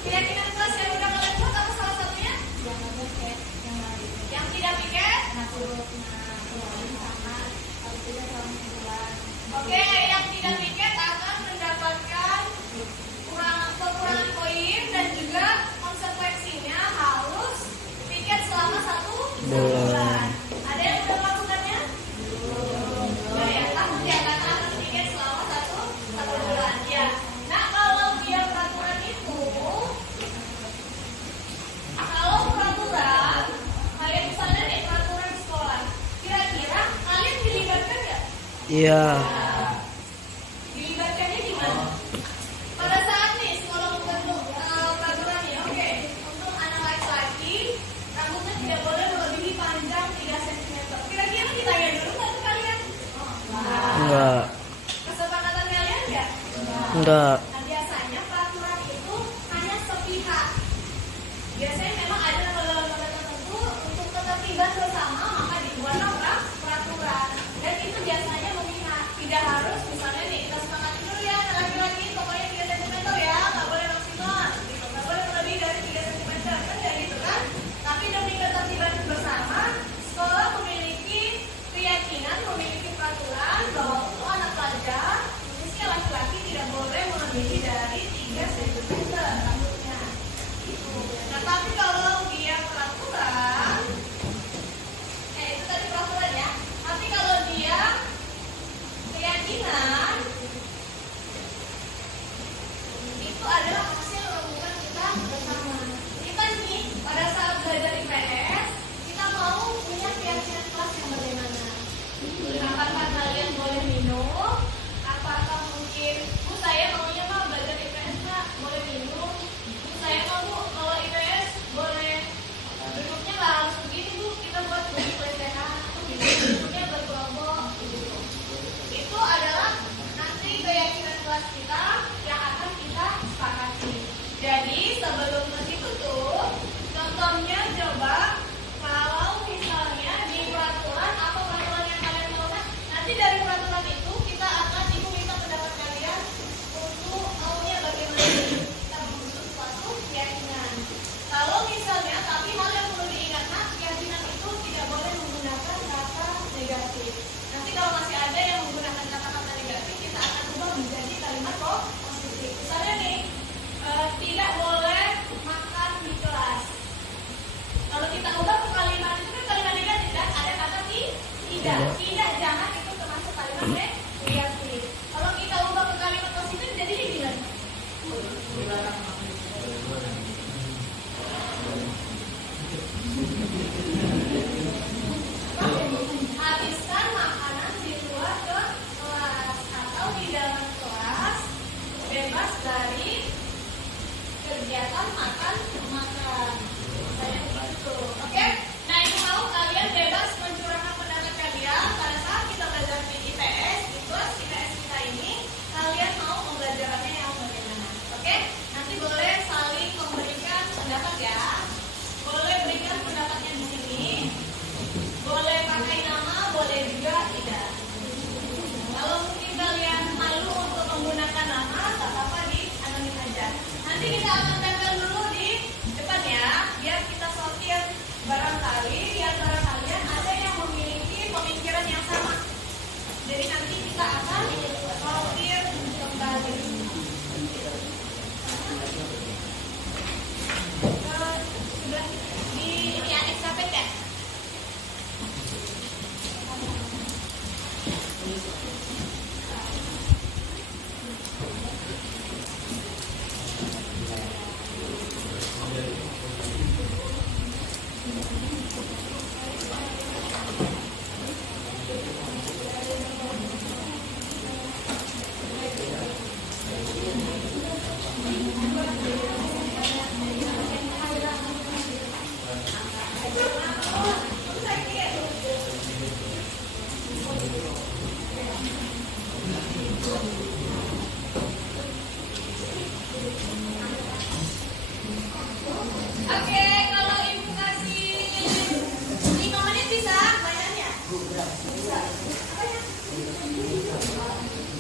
Keyakinan kelas yang udah kalian buat apa salah satunya? Yang ada kayak yang lain. Yang tidak piket? Nah, turut sama kalau tidak sama sebulan. Oke, yang tidak piket akan mendapatkan kekurangan poin dan juga konsekuensinya harus piket selama 1 bulan. Ada yang udah melakukannya? Belum. Ya, takut ya karena harus piket selama 1 bulan. Ya. Nah, kalau dia peraturan itu, kalau peraturan, kalian misalnya nih peraturan sekolah, kira-kira kalian dilibatkan nggak? Iya. Dilibatkannya gimana? Pada saat nih sekolah membentuk peraturan ya, oke, untuk anak laki-laki rambutnya tidak boleh melebihi panjang 3 cm. Kira-kira ditanya dulu nggak ke kalian? Enggak. Kesepakatan kalian nggak? Enggak. Nah, biasanya peraturan itu hanya sepihak. Biasanya memang ada lembaga tertentu untuk ketertiban bersama maka dibuatlah peraturan. Dan itu biasanya memihak. Tidak harus misalnya nih kita sepakati dulu ya laki-laki pokoknya 3 cm ya, nggak boleh maksimal, gitu. Nggak boleh lebih dari 3 cm kan kayak gitu kan. Tapi demi ketertiban bersama, sekolah memiliki keyakinan, memiliki peraturan bahwa untuk anak pelajar khususnya laki-laki tidak boleh melebihi dari 3 cm rambutnya. Gitu. Nah tapi kalau dia peraturan, itu tadi peraturan ya. Tapi kalau dia keyakinan, itu adalah hasil renungan kita bersama. Kita nih pada saat belajar IPS, kita mau punya keyakinan kelas yang bagaimana? Apakah kalian boleh minum? Apakah mungkin Bu saya maunya mah belajar IPS Pak, boleh minum? Bu saya mau Bu kalau IPS boleh duduknya nggak harus begini Bu, kita buat duduk lesehan, duduknya berkelompok gitu. Itu adalah nanti keyakinan kelas kita yang akan kita sepakati. Jadi sebelum ke situ tuh, contohnya coba kalau misalnya di peraturan apa peraturan yang kalian maukan, nanti dari peraturan itu kita akan ibu minta pendapat kalian untuk maunya bagaimana. Kita membentuk suatu keyakinan. Kalau misalnya, tapi hal yang perlu diingat nak, keyakinan itu tidak boleh menggunakan kata negatif. Nanti kalau masih ada yang menggunakan kata-kata negatif, kita akan ubah menjadi kalimat positif. Misalnya nih, tidak boleh makan di kelas. Kalau kita ubah ke kalimat itu kan kalimat negatif kan? Ada kata tidak. Tidak, jangan itu termasuk kalimat negatif. Kalau kita ubah ke kalimat positif, jadinya gimana? Habiskan makanan di luar ke kelas atau di dalam kelas, bebas dari kegiatan makan. Saya begitu, oke? Nah ibu mau kalian bebas mencurahkan pendapat kalian pada saat kita belajar di IPS, di kelas IPS kita ini, kalian mau pembelajarannya yang bagaimana? Oke? Nanti boleh saling memberikan pendapat ya. Boleh berikan pendapatnya di sini. Boleh pakai nama, boleh juga tidak. Kalau mungkin kalian malu untuk menggunakan nama, tak apa di anonim aja. Nanti kita akan tempel dulu di depan ya, biar kita sortir barangkali di antara kalian ada yang memiliki pemikiran yang sama. Jadi nanti kita akan sortir kembali. Sudah di ini ya, estafet ya.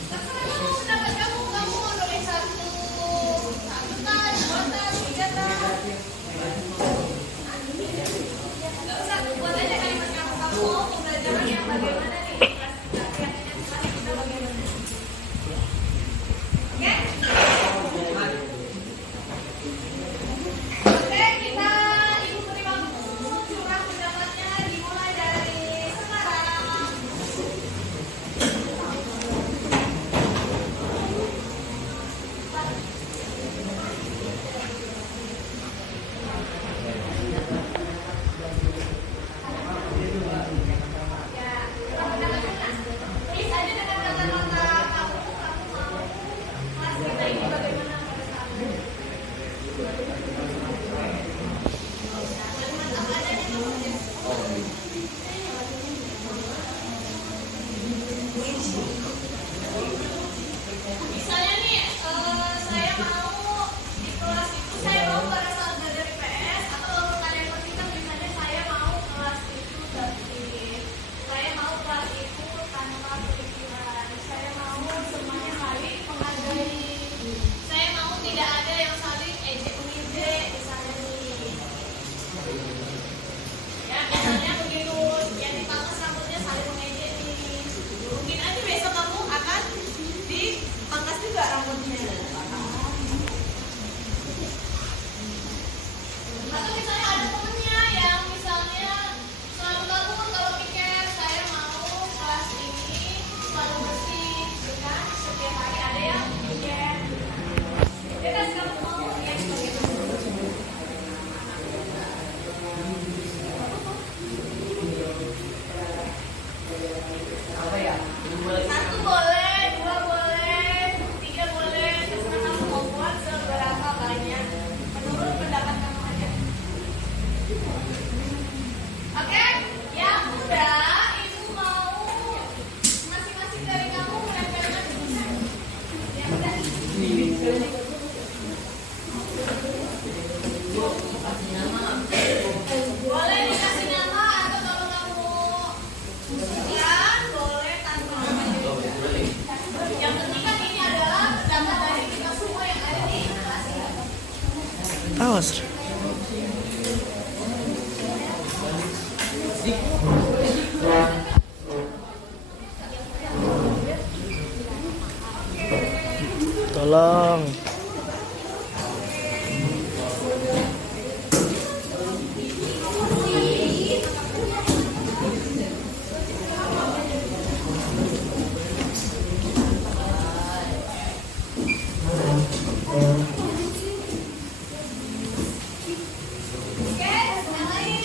Terserah kamu pendapat kamu mau nulis satu tas, dua tas, 3 Oke, yang muda ibu mau masing-masing dari kamu menempelkan tulisan. Yang muda. Boleh dikasih nama atau kalau kamu sekian boleh tanpa nama juga. Yang penting kan ini adalah pendapat dari kita semua yang ada di kelas ini. Awas. Tolong. Oke, yang lain.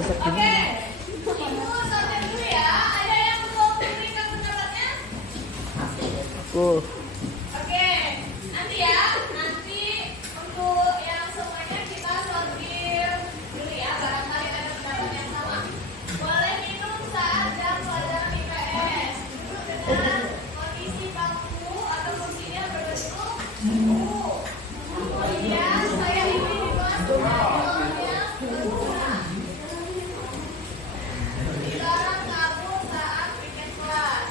Oke, ibu sortir dulu ya. Ada yang belum memberikan pendapatnya? Aku. Oke, nanti ya. Nanti untuk yang semuanya kita sortir dulu ya. Barangkali ada pendapat yang sama. Boleh minum saat jam pelajaran IPS. Duduk dengan kondisi bangku atau kursinya berbentuk U. Kemudian saya ini di kelas jalannya berguna. Dilarang kabur saat piket kelas.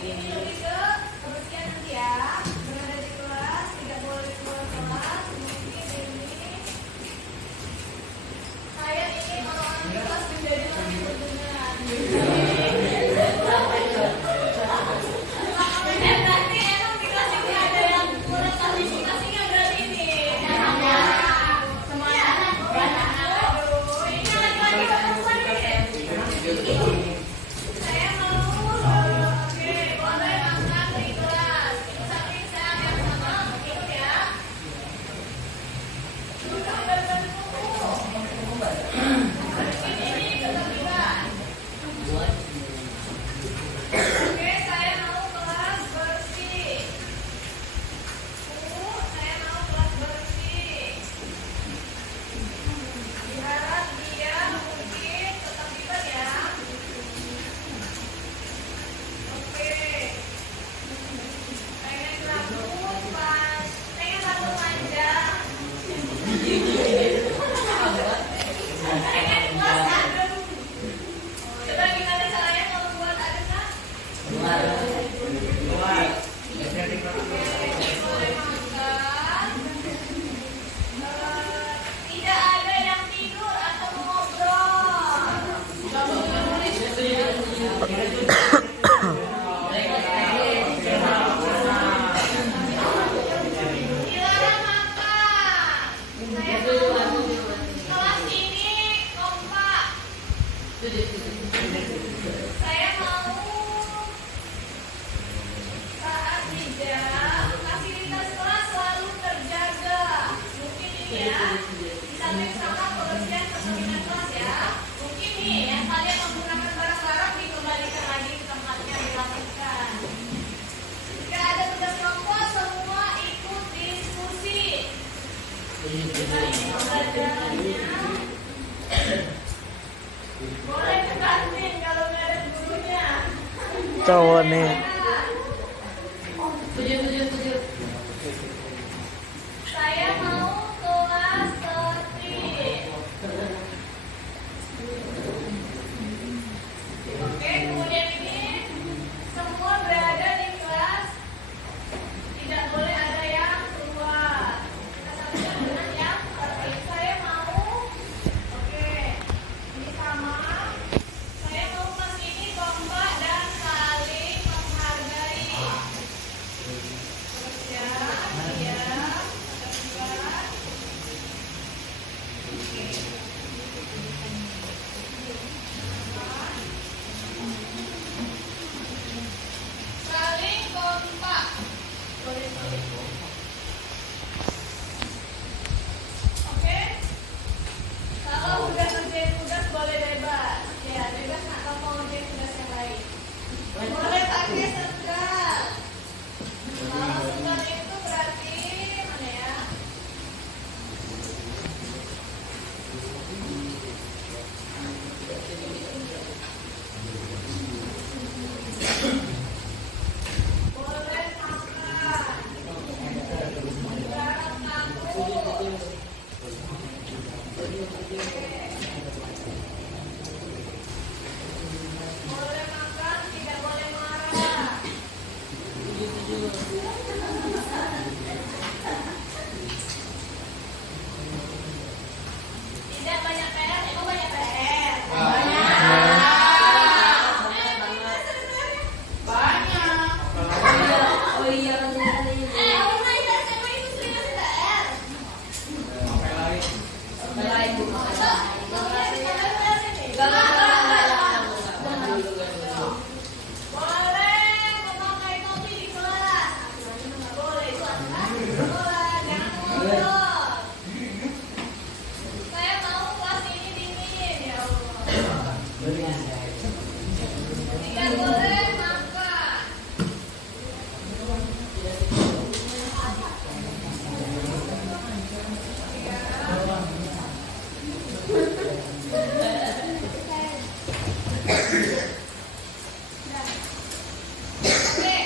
Ini lebih ke kebersihan nanti ya. Berada di kelas, tidak boleh keluar kelas. Mungkin ini saya ingin orang-orang di kelas menjadi lebih berguna. Berarti emang di kelas ini ada yang kurang klasifikasinya berarti ini. Semuanya anak. Aduh, ini lagi-lagi perempuan ini. Saya mau, oke, boleh makan di kelas. Itu samping saya yang sama, minum ya. Duduk berbentuk U. Ini ketertiban. Oke, saya mau kelas bersih. Saya mau kelas bersih. Diharap dia mungkin ketertiban ya. Oke. Pengen rambut panjang. Pengen kelas adem. Coba gimana caranya kalau buat adem kan? Boleh makan. Tidak ada yang tidur atau ngobrol. Dilarang makan. Saya mau kelas ini kompak. Saya mau saat di jam fasilitas kelas selalu terjaga. Mungkin ini ya. Di samping sama kebersihan ketertiban kelas ya. Mungkin nih yang kalian menggunakan barang-barang dikembalikan lagi ke tempatnya dilakukan. Jika ada tugas kelompok semua ikut diskusi. Kita ini pembelajarannya boleh ke kantin kalau nggak ada gurunya. cowok nih. Tujuh. Saya mau kelas tertib. Oke, kemudian ini semua berada di kelas. Tidak boleh ada yang keluar. Kita saksikan dengan yang tertib. Saya mau. Oke, ini sama. Saya mau kelas ini kompak dan saling menghargai. Ya, iya. Saling kompak. Oke. Kalau udah ngerjain tugas boleh bebas. Ya, bebas nggak kalau mau ngerjain tugas yang lain. Boleh pakai sekat. Kalau sekat itu berarti mana ya? Boleh makan. Jarak kaku. Boleh makan, tidak boleh marah. Tidak banyak PR, emang banyak PR. Oh iya, Aura itu SMA itu sering ngasih PR. lain Bu. Boleh memakai topi di kelas. Nggak boleh itu boleh, jangan ngobrol. Saya mau kelas ini dingin ya Allah. Tidak boleh makan. Oke,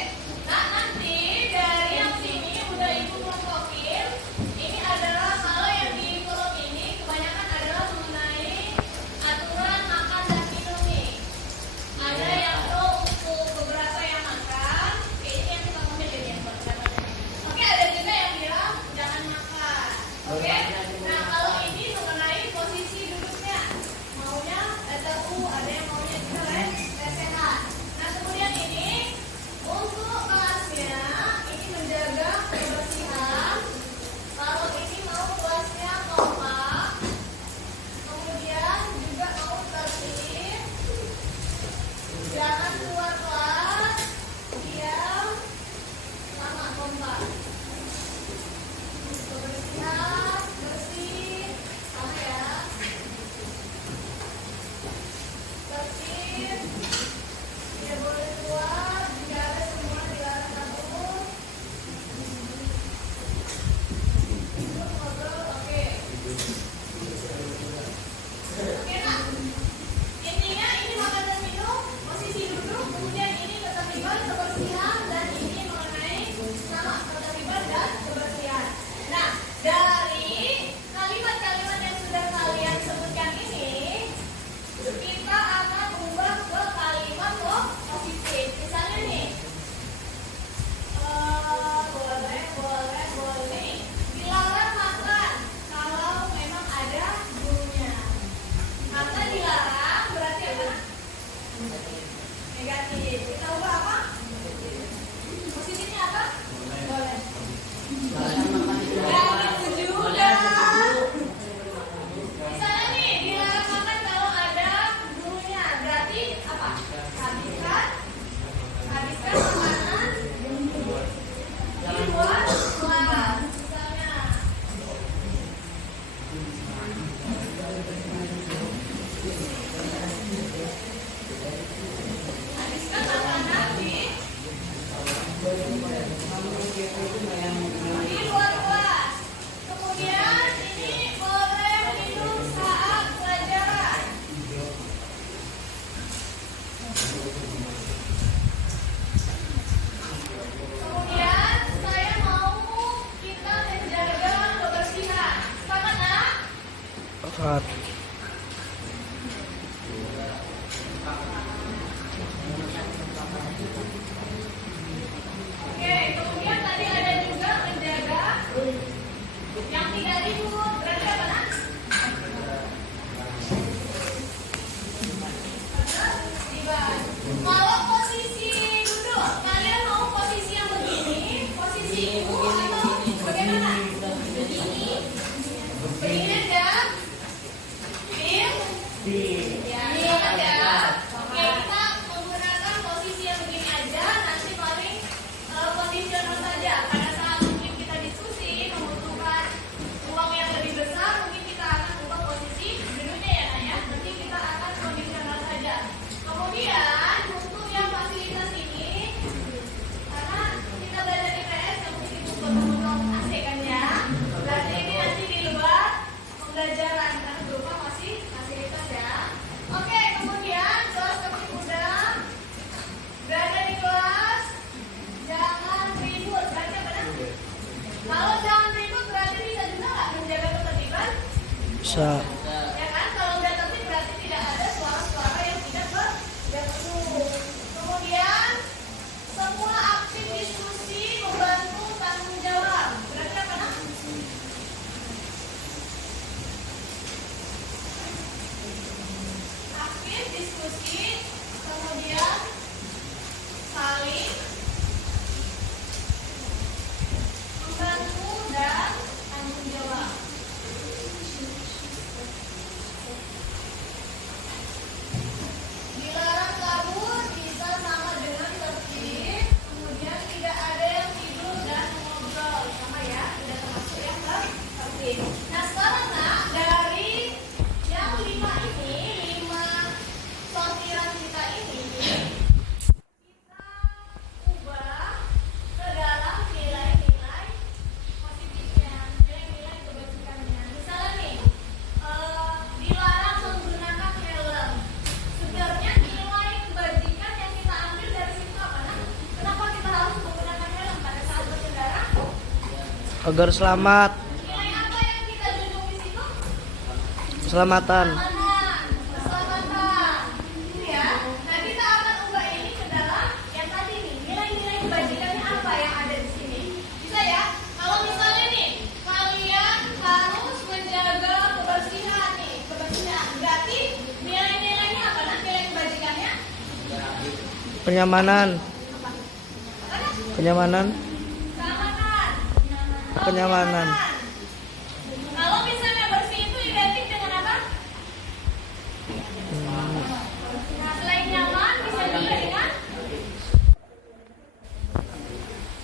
nah nanti dari yang sini udah ibu kelompokin. Ini adalah hal yang di kolom ini kebanyakan adalah mengenai aturan makan dan minum nih. Oke, kemudian tadi ada juga menjaga yang tidak ribut. Berarti apa nak? Kalau posisi duduk, kalian mau posisi yang begini, posisi ibu atau bagaimana? Begini, begini aja. Iya aja. Oke, kita menggunakan posisi yang begini aja. Nanti paling kondisional saja. Pada saat mungkin kita diskusi membutuhkan ruang yang lebih besar, mungkin kita akan ubah posisi duduknya ya Nak ya. Nanti kita akan kondisional saja. Kemudian untuk yang fasilitas ini, karena kita belajar IPS yang mungkin itu betul-betul asik kan ya. Berarti ini nanti di luar pembelajaran karena berupa masih fasilitas ya. Oke, kemudian kelas kami udah berada di kelas. Jangan ribut, berarti apa nak? Kalau jangan ribut berarti bisa juga nggak menjaga ketertiban? Bisa. Ya kan, kalau udah tertib berarti tidak ada suara-suara yang tidak perlu. Kemudian semua aktif diskusi membantu tanggung jawab. Berarti apa nak? Aktif diskusi, kemudian saling membantu dan tanggung jawab. Dilarang kabur bisa sama dengan tertib, kemudian tidak ada yang tidur dan ngobrol, sama ya, tidak termasuk yang tertib. Nah sekarang nak, dari yang 5 ini, 5 sortiran kita ini, kita ubah ke dalam nilai-nilai positifnya, nilai-nilai kebajikannya. Misalnya nih, dilarang menggunakan helm. Sebenarnya nilai kebajikan yang kita ambil dari situ apa nak? Kenapa kita harus menggunakan helm pada saat berkendara? Agar selamat. Nilai apa yang kita junjung di situ? Keselamatan. Keselamatan. Gitu ya. Nah kita akan ubah ini ke dalam yang tadi nih. Nilai-nilai kebajikannya apa yang ada di sini? Bisa ya? Kalau misalnya nih, kalian harus menjaga kebersihan nih. Kebersihan. Berarti nilai-nilainya apa nak? Nilai kebajikannya? Kenyamanan. Kenyamanan. Keamanan. Kenyamanan. Kalau misalnya bersih itu identik dengan apa? Nah, selain nyaman bisa juga dengan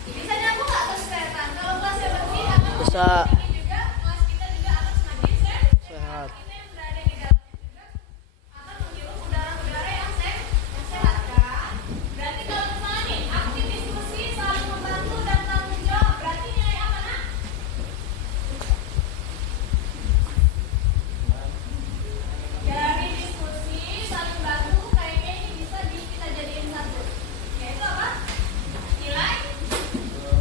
bisa nyambung nggak ke kesehatan? Kalau kelasnya bersih akan Bisa. ini juga kelas kita juga akan semakin sehat. Kita yang berada di dalamnya juga akan menghirup udara-udara yang sehat kan? Berarti kalau misalnya nih aktif diskusi, saling membantu dan tanggung jawab, berarti nilai apa nak? Dari diskusi saling bantu kayaknya ini bisa kita jadiin satu. Yaitu apa? Nilai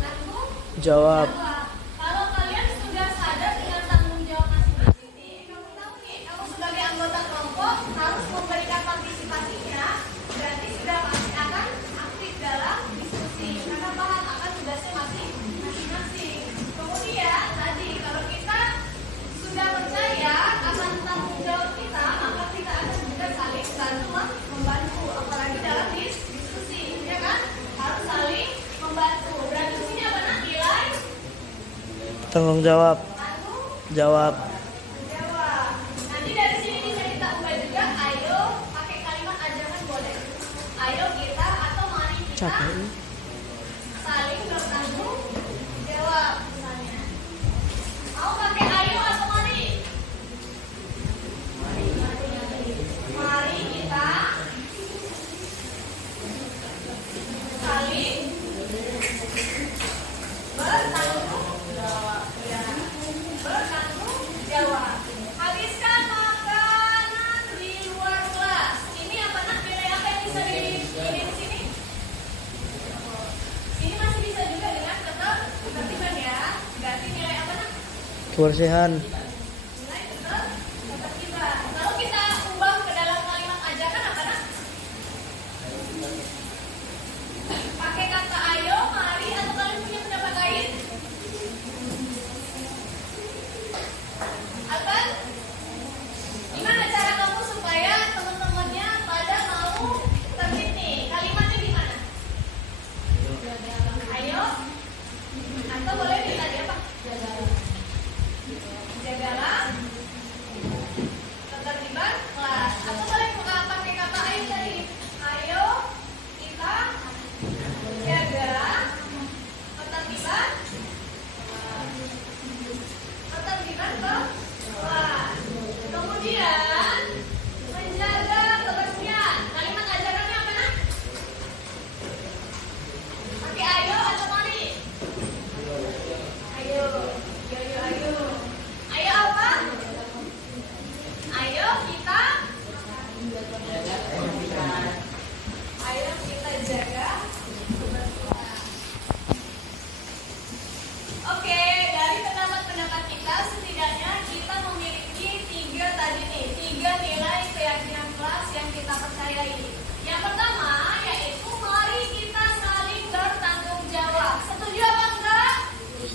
tanggung Jawab. jawab. Kalau kalian sudah sadar dengan tanggung jawab masing-masing nih, kamu tahu nih, kamu sebagai anggota kelompok harus memberikan partisipasinya. Berarti sudah pasti akan aktif dalam diskusi karena paham akan tugasnya masing-masing. Kemudian tadi kalau kita sudah percaya akan tanggung jawab kita, maka kita akan juga saling bantu membantu, apalagi dalam diskusi, ya kan? Harus saling membantu. Berarti di sini apa nak? Nilai Tanggung jawab. tanggung Jawab. jawab. Nanti dari sini bisa kita ubah juga. Ayo pakai kalimat ajakan boleh. Ayo kita atau mari kita Capek. saling bertanggung jawab misalnya. Mau pakai ayo atau mari? Mari kita saling bertanggung jawab. Ya. Bertanggung jawab. Habiskan makanan di luar kelas. Ini apa nak? Nilai apa yang bisa di sini? Ini masih bisa juga dengan ketertiban ya. Berarti nilai apa nak? Kebersihan. Nilai ketertiban. Kalau kita ubah ke dalam kalimat ajakan apa nak?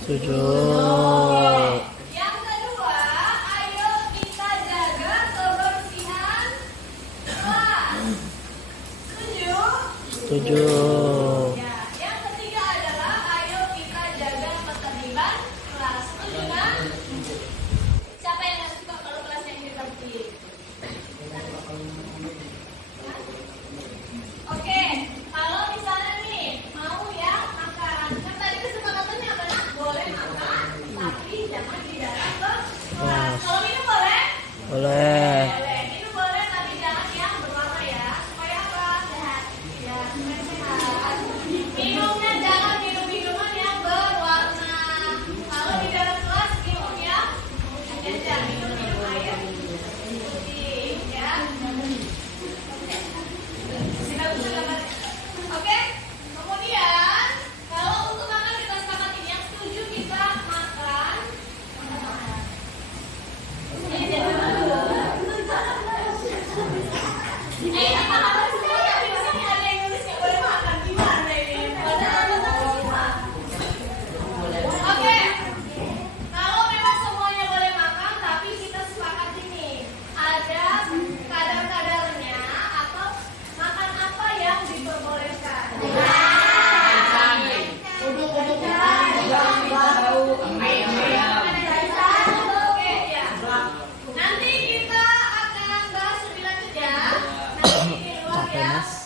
Setuju. Yang kedua, ayo kita jaga kebersihan kelas. Setuju? Setuju. Ya, yang ketiga adalah ayo kita jaga ketertiban kelas. Setuju kan? Siapa yang nggak suka kalau kelasnya ini tertib? Oke, kalau misalnya nih mau ya makan, kan tadi kesepakatannya apa? Boleh makan, tapi jangan di dalam kelas. Kalau minum boleh? Boleh. Boleh. Minum boleh, tapi jangan yang berwarna ya. Supaya apa? Sehat. Ya, supaya sehat. Minumnya jangan minum minuman yang berwarna. Kalau di dalam kelas minum ya, aja minum air putih ya. Oke, kemudian kalau untuk makan kita sepakatin yang setuju kita makan. Apa semua tapi di sini ada yang nulis nggak boleh makan gimana ini? Oke, kalau memang semuanya boleh makan, tapi kita sepakat ini ada kadar-kadarnya atau makan apa yang diperbolehkan. Oke ya. Nanti kita akan bahas lebih lanjut ya. Nanti di luar ya.